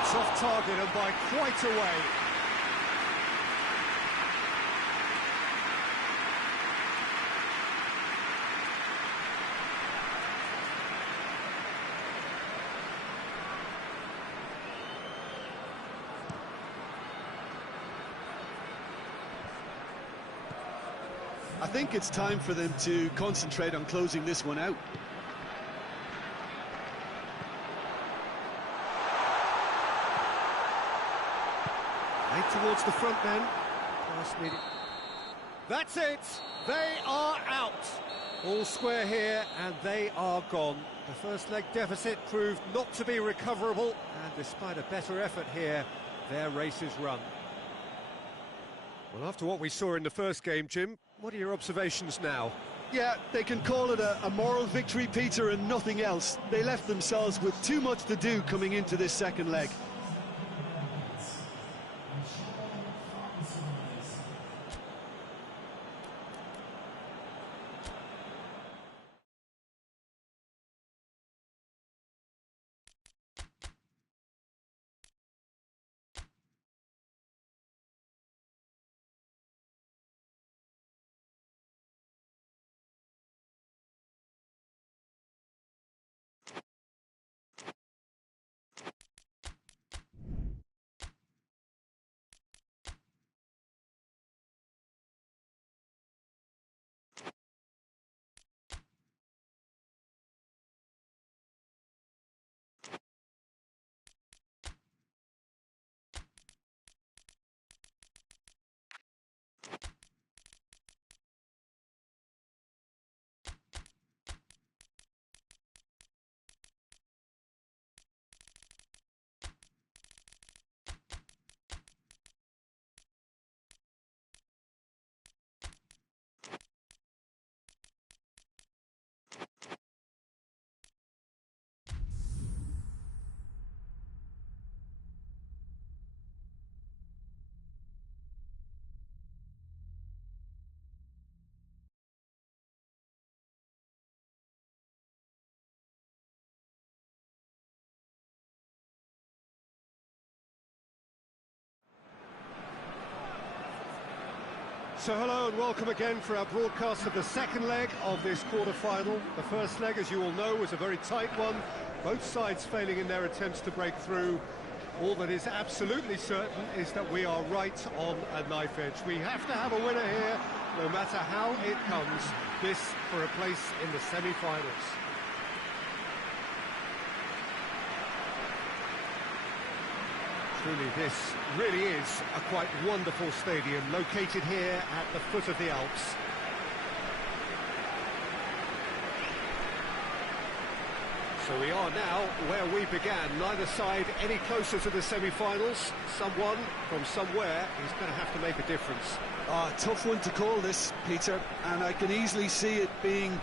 It's off target and by quite a way. I think it's time for them to concentrate on closing this one out. Right towards the front then. Pass needed. That's it! They are out! All square here, and they are gone. The first leg deficit proved not to be recoverable, and despite a better effort here, their race is run. Well, after what we saw in the first game, Jim, what are your observations now? Yeah, they can call it a moral victory, Peter, and nothing else. They left themselves with too much to do coming into this second leg. So hello and welcome again for our broadcast of the second leg of this quarter-final. The first leg, as you all know, was a very tight one, both sides failing in their attempts to break through. All that is absolutely certain is that we are right on a knife edge. We have to have a winner here, no matter how it comes, this for a place in the semi-finals. Truly, this really is a quite wonderful stadium, located here at the foot of the Alps. So we are now where we began, neither side any closer to the semi-finals. Someone from somewhere is going to have to make a difference. Tough one to call this, Peter, and I can easily see it being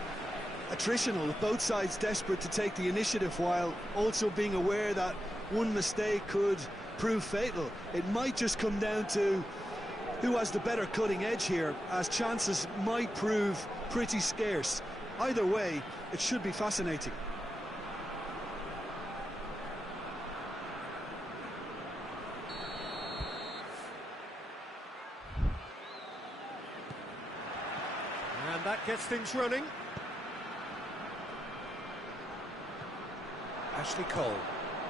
attritional. Both sides desperate to take the initiative while also being aware that one mistake could prove fatal. It might just come down to who has the better cutting edge here, as chances might prove pretty scarce. Either way, it should be fascinating. And that gets things running. Ashley Cole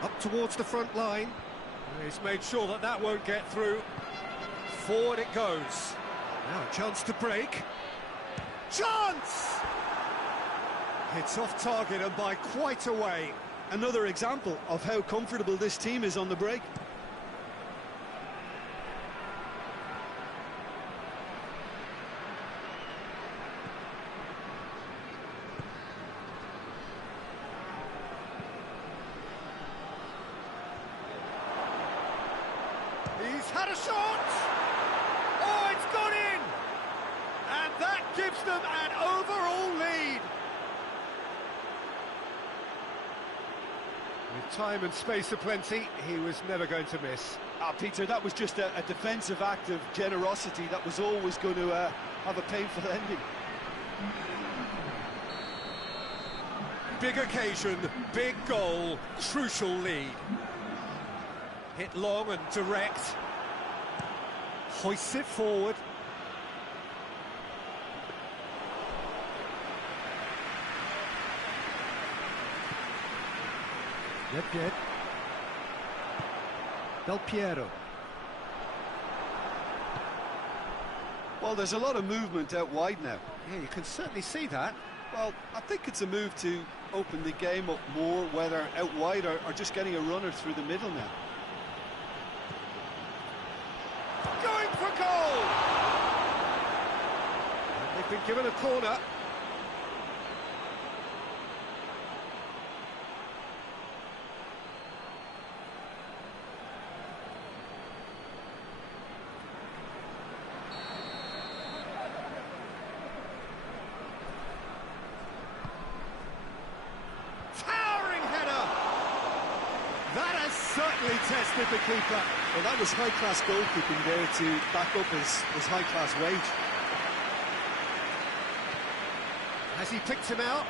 up towards the front line. He's made sure that that won't get through. Forward it goes. Now a chance to break. Chance! It's off target and by quite a way. Another example of how comfortable this team is on the break. He's had a shot! Oh, it's gone in! And that gives them an overall lead. With time and space aplenty, he was never going to miss. Peter, that was just a defensive act of generosity that was always going to have a painful ending. Big occasion, big goal, crucial lead. Hit long and direct. Hoists it forward. Yep. Del Piero. Well, there's a lot of movement out wide now. Yeah, you can certainly see that. Well, I think it's a move to open the game up more, whether out wide or just getting a runner through the middle now. Going for goal! And they've been given a corner. bested the keeper. Well, that was high-class goalkeeping there to back up his high-class wage. Has he picked him out?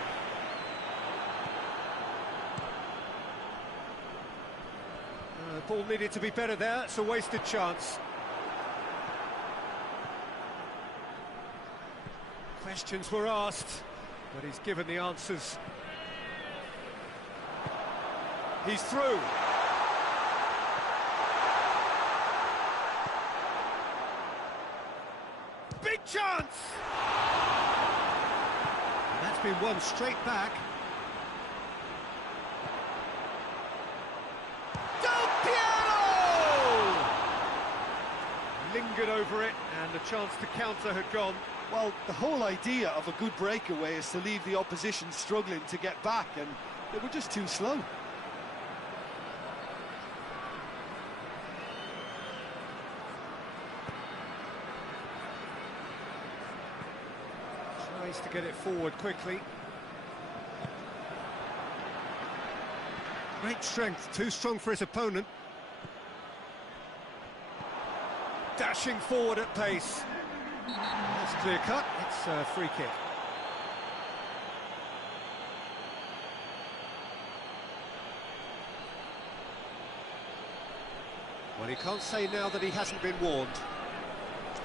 The ball needed to be better there. It's a wasted chance. Questions were asked, but he's given the answers. He's through. Big chance! And that's been won straight back. Del Piero! Lingered over it, and the chance to counter had gone. Well, the whole idea of a good breakaway is to leave the opposition struggling to get back, and they were just too slow. Tries to get it forward quickly. Great strength, too strong for his opponent. Dashing forward at pace. That's clear cut, it's a free kick. Well, he can't say now that he hasn't been warned.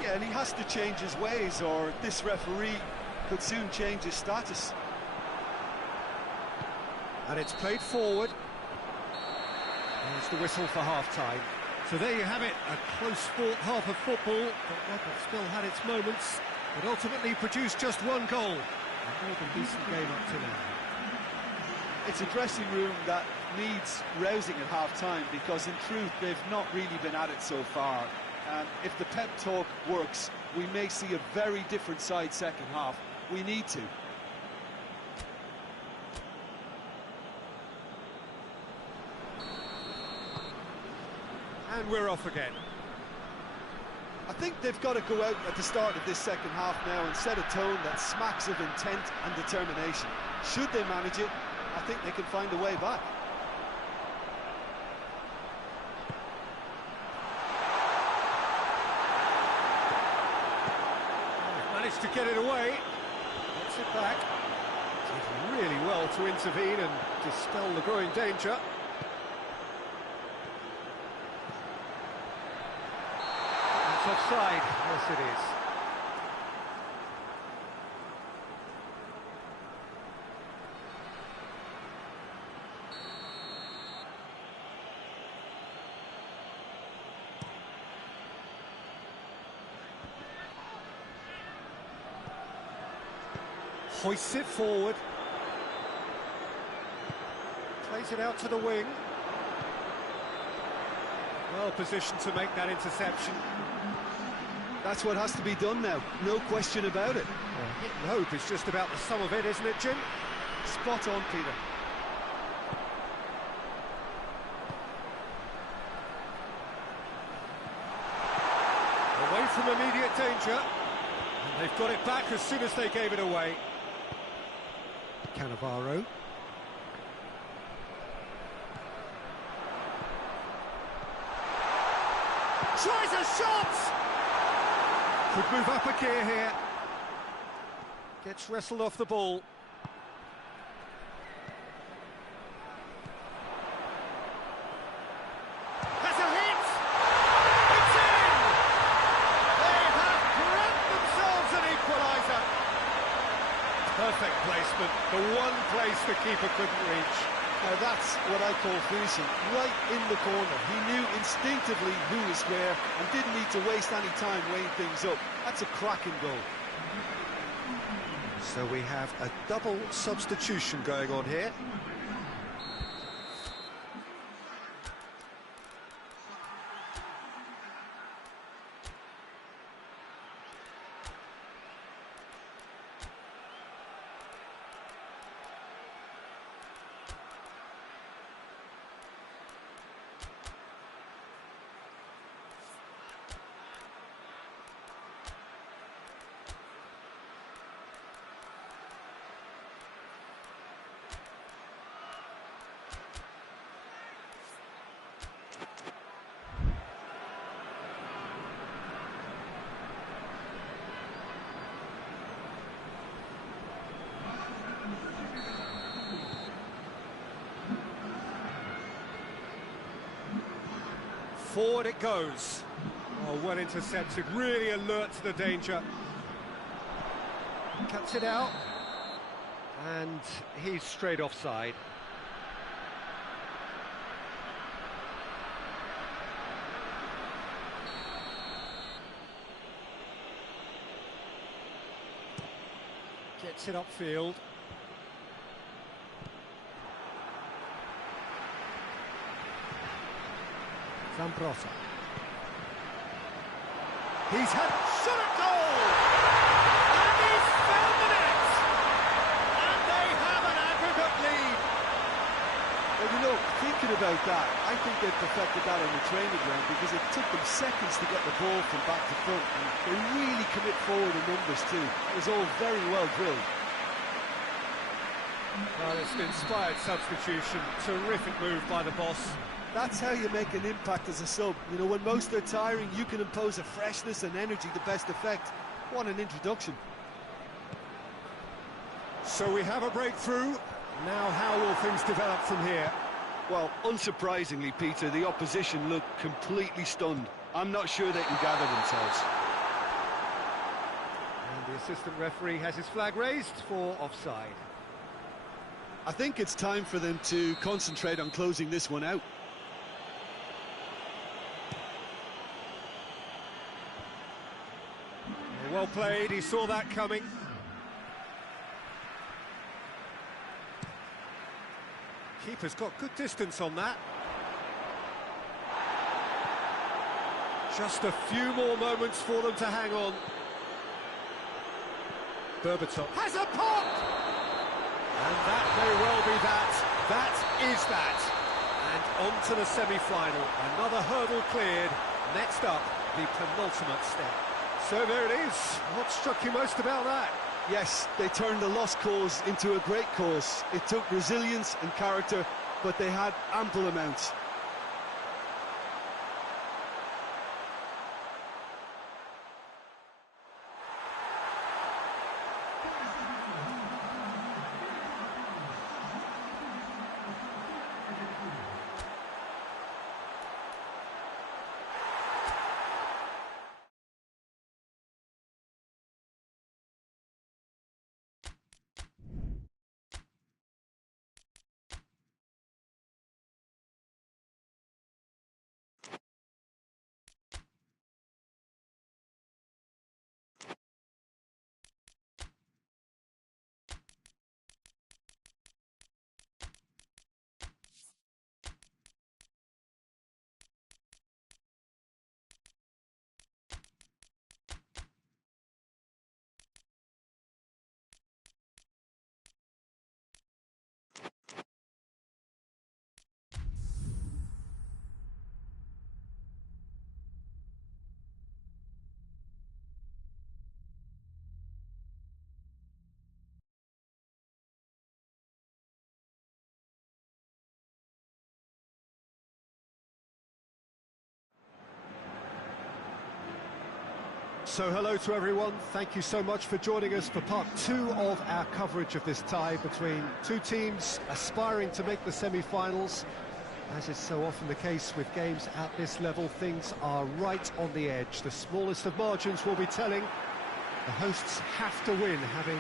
Yeah, and he has to change his ways, or this referee could soon change his status. And it's played forward. There's the whistle for half-time. So there you have it, a close-fought half of football, but one that still had its moments, but ultimately produced just one goal. A more than decent game up to now. It's a dressing room that needs rousing at half-time, because in truth they've not really been at it so far. And if the pep talk works, we may see a very different side second half. We need to. And we're off again. I think they've got to go out at the start of this second half now and set a tone that smacks of intent and determination. Should they manage it, I think they can find a way back. Managed to get it away. Gets it back. Did really well to intervene and dispel the growing danger. It's offside. Yes, it is. Hoists it forward. Plays it out to the wing. Well positioned to make that interception. That's what has to be done now, no question about it. Well, hit and hope is just about the sum of it, isn't it, Jim? Spot on, Peter. Away from immediate danger. And they've got it back as soon as they gave it away. Cannavaro. Tries a shot! Could move up a gear here. Gets wrestled off the ball. Has a hit! It's in! They have grabbed themselves an equaliser. Perfect placement, the one place the keeper couldn't reach. Now that's what I call finishing, right in the corner. He knew instinctively who was where and didn't need to waste any time weighing things up. That's a cracking goal. So we have a double substitution going on here. Forward it goes. Oh, well intercepted, really alert to the danger. Cuts it out. And he's straight offside. Gets it upfield. Zambrotta. He's had shot at goal! And he's found the net! And they have an aggregate lead! Well, you know, thinking about that, I think they perfected that on the training ground because it took them seconds to get the ball from back to front, and they really commit forward in numbers too. It was all very well drilled. Well, it's an inspired substitution. Terrific move by the boss. That's how you make an impact as a sub. You know, when most are tiring, you can impose a freshness and energy to best effect. What an introduction. So we have a breakthrough. Now how will things develop from here? Well, unsurprisingly, Peter, the opposition look completely stunned. I'm not sure they can gather themselves. And the assistant referee has his flag raised for offside. I think it's time for them to concentrate on closing this one out. Well played, he saw that coming. Keeper's got good distance on that. Just a few more moments for them to hang on. Berbatov has a pop! And that may well be that. That is that. And on to the semi-final. Another hurdle cleared. Next up, the penultimate step. So there it is. What struck you most about that? Yes, they turned a lost cause into a great cause. It took resilience and character, but they had ample amounts. So hello to everyone, thank you so much for joining us for part 2 of our coverage of this tie between two teams aspiring to make the semi-finals. As is so often the case with games at this level, things are right on the edge. The smallest of margins will be telling. The hosts have to win, having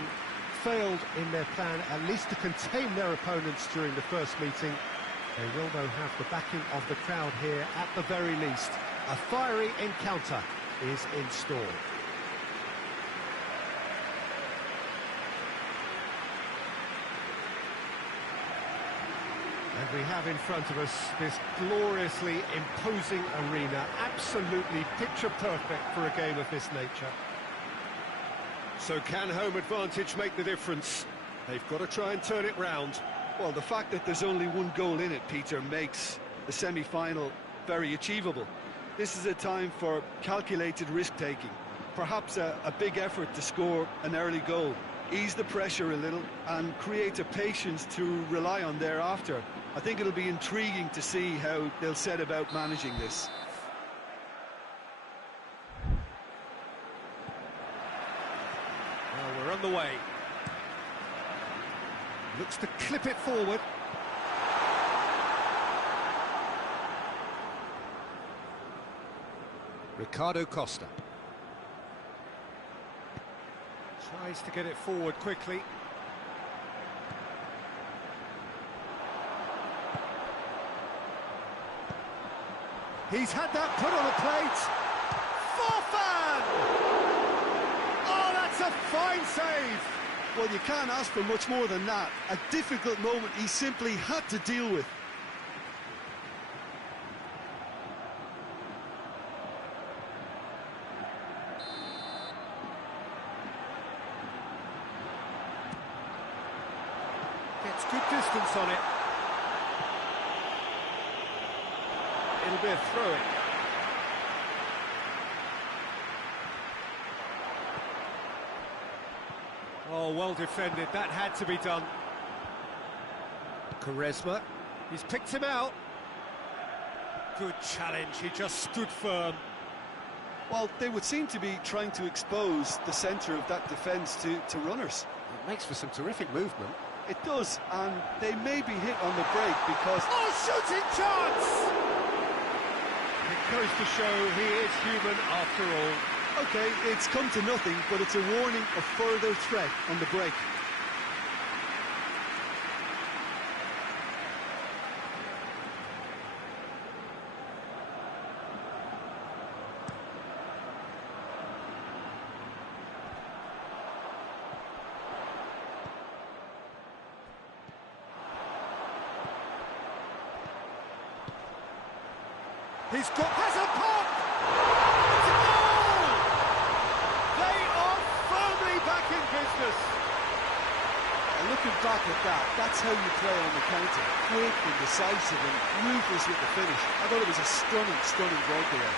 failed in their plan at least to contain their opponents during the first meeting. They will though have the backing of the crowd here at the very least. A fiery encounter is in store. And we have in front of us this gloriously imposing arena, absolutely picture perfect for a game of this nature. So can home advantage make the difference? They've got to try and turn it round. Well, the fact that there's only one goal in it, Peter, makes the semi-final very achievable. This is a time for calculated risk-taking, perhaps a big effort to score an early goal, ease the pressure a little and create a patience to rely on thereafter. I think it'll be intriguing to see how they'll set about managing this. Well, we're on the way. Looks to clip it forward. Ricardo Costa. Tries to get it forward quickly. He's had that put on a plate. Forfan! Oh, that's a fine save! Well, you can't ask for much more than that. A difficult moment he simply had to deal with. Gets good distance on it. It'll be a throw-in. Oh, well defended. That had to be done. Quaresma. He's picked him out. Good challenge. He just stood firm. Well, they would seem to be trying to expose the centre of that defence to runners. It makes for some terrific movement. It does, and they may be hit on the break because... Oh, shooting chance! It goes to show he is human after all. OK, it's come to nothing, but it's a warning of further threat on the break. Has a pop! It's a goal! They are firmly back in business. Looking back at that, that's how you play on the counter. Quick and decisive and ruthless with the finish. I thought it was a stunning, stunning breakaway.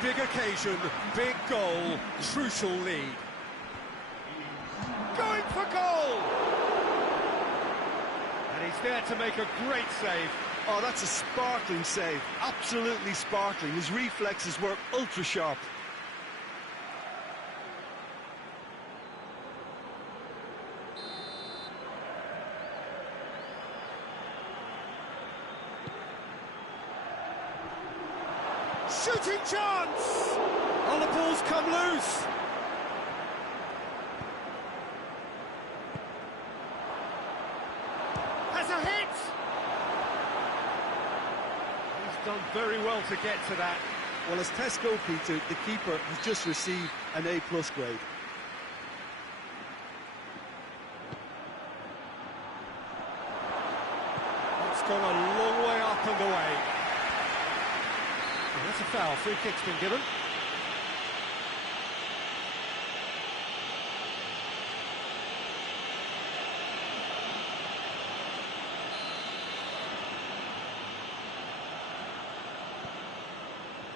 Big occasion, big goal, crucial lead. Going for goal! And he's there to make a great save. Oh, that's a sparkling save. Absolutely sparkling. His reflexes were ultra sharp. Shooting chance! Oh, the ball's come loose. Has a hit! He's done very well to get to that. Well, as tests go, Peter, the keeper has just received an A+ grade. It's gone a long way up and away. And that's a foul. Free kick's been given.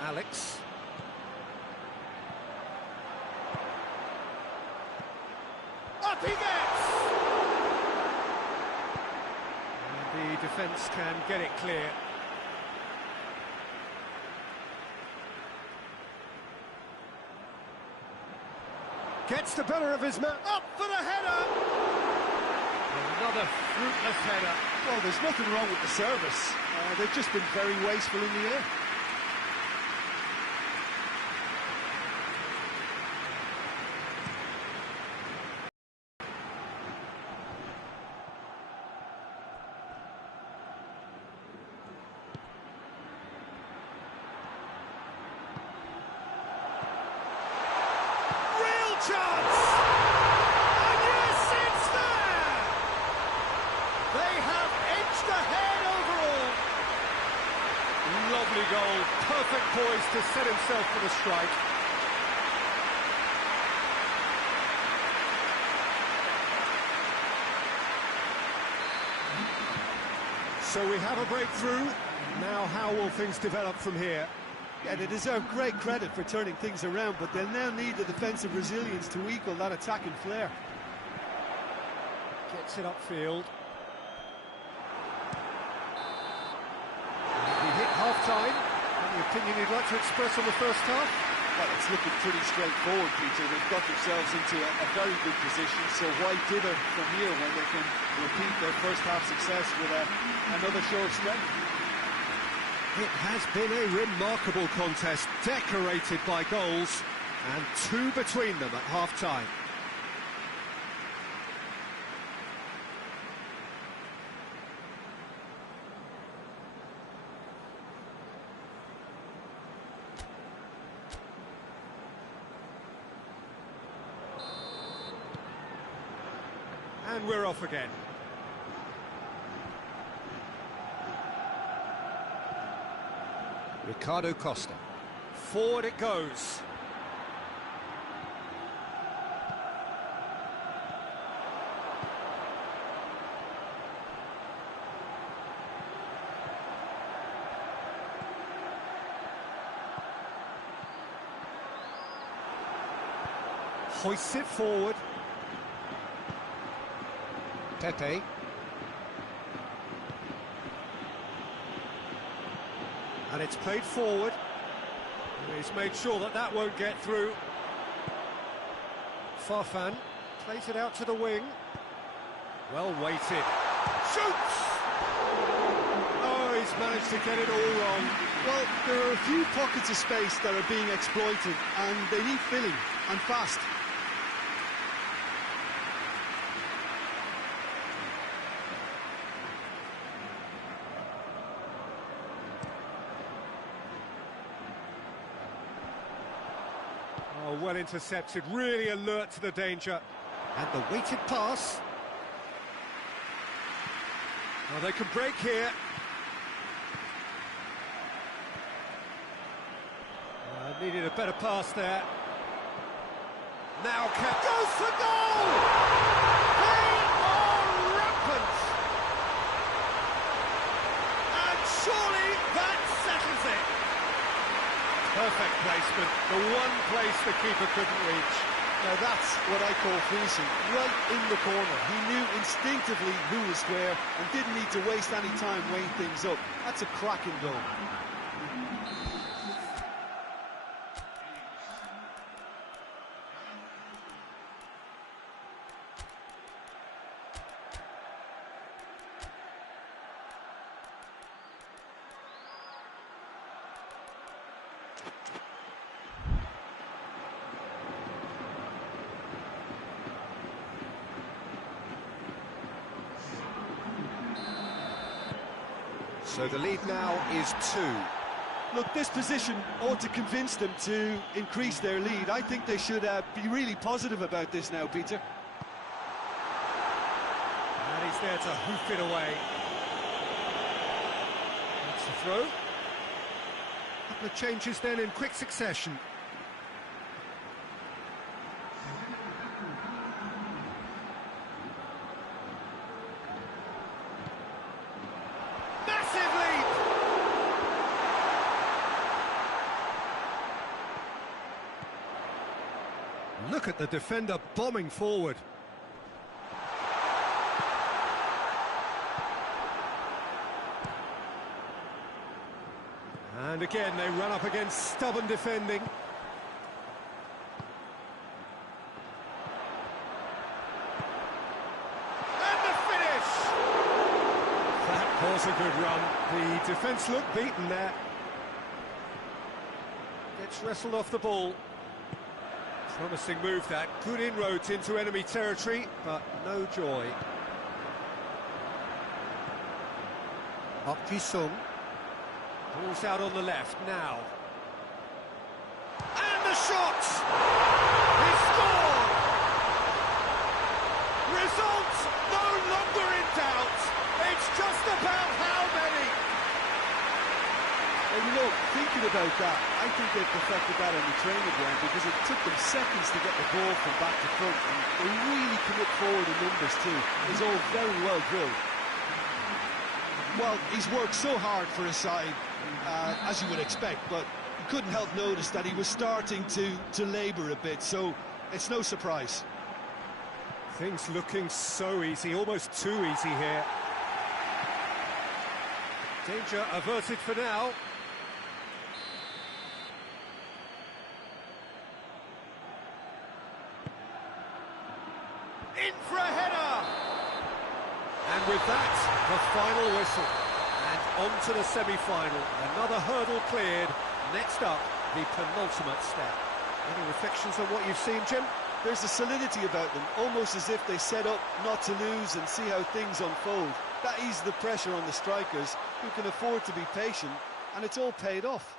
Alex. Up he gets! And the defence can get it clear. Gets the better of his man. Up for the header! Another fruitless header. Well, there's nothing wrong with the service. They've just been very wasteful in the air. Chance! And yes, it's there! They have edged ahead overall. Lovely goal, perfect poise to set himself for the strike. So we have a breakthrough. Now how will things develop from here? Yeah, they deserve great credit for turning things around, but they'll now need the defensive resilience to equal that attacking flair. Gets it upfield. We hit half-time. Any opinion you'd like to express on the first half? Well, it's looking pretty straightforward, Peter. They've got themselves into a very good position, so why dither from here when they can repeat their first half success with another show of strength? It has been a remarkable contest, decorated by goals, and two between them at half-time. And we're off again. Ricardo Costa. Forward it goes. Hoists it forward. Pepe. And it's played forward. He's made sure that that won't get through. Farfan plays it out to the wing. Well weighted. Shoots! Oh, he's managed to get it all wrong. Well, there are a few pockets of space that are being exploited, and they need filling, and fast. Oh, well intercepted, really alert to the danger. And the weighted pass. Oh, they can break here. Needed a better pass there. Now goes for goal! They are rampant! And surely that settles it. Perfect placement, the one place the keeper couldn't reach. Now that's what I call finishing, right in the corner. He knew instinctively who was square and didn't need to waste any time weighing things up. That's a cracking goal. So the lead now is 2. Look, this position ought to convince them to increase their lead. I think they should be really positive about this now, Peter. And he's there to hoof it away. That's the throw. Couple of changes then in quick succession. Look at the defender bombing forward. And again, they run up against stubborn defending. And the finish! That was a good run. The defence looked beaten there. Gets wrestled off the ball. Promising move that, good inroads into enemy territory, but no joy. Sung. Ball's out on the left now. And the shot! He scored! Results no longer in doubt. It's just about how many. And you know, thinking about that, I think they perfected that on the training ground because it took them seconds to get the ball from back to front, and they really commit forward in numbers too. It's all very well drilled. Well, he's worked so hard for his side, as you would expect, but you couldn't help notice that he was starting to labour a bit, so it's no surprise. Things looking so easy, almost too easy here. Danger averted for now. In for a header! And with that, the final whistle. And on to the semi-final. Another hurdle cleared. Next up, the penultimate step. Any reflections on what you've seen, Jim? There's a solidity about them, almost as if they set up not to lose and see how things unfold. That eases the pressure on the strikers, who can afford to be patient, and it's all paid off.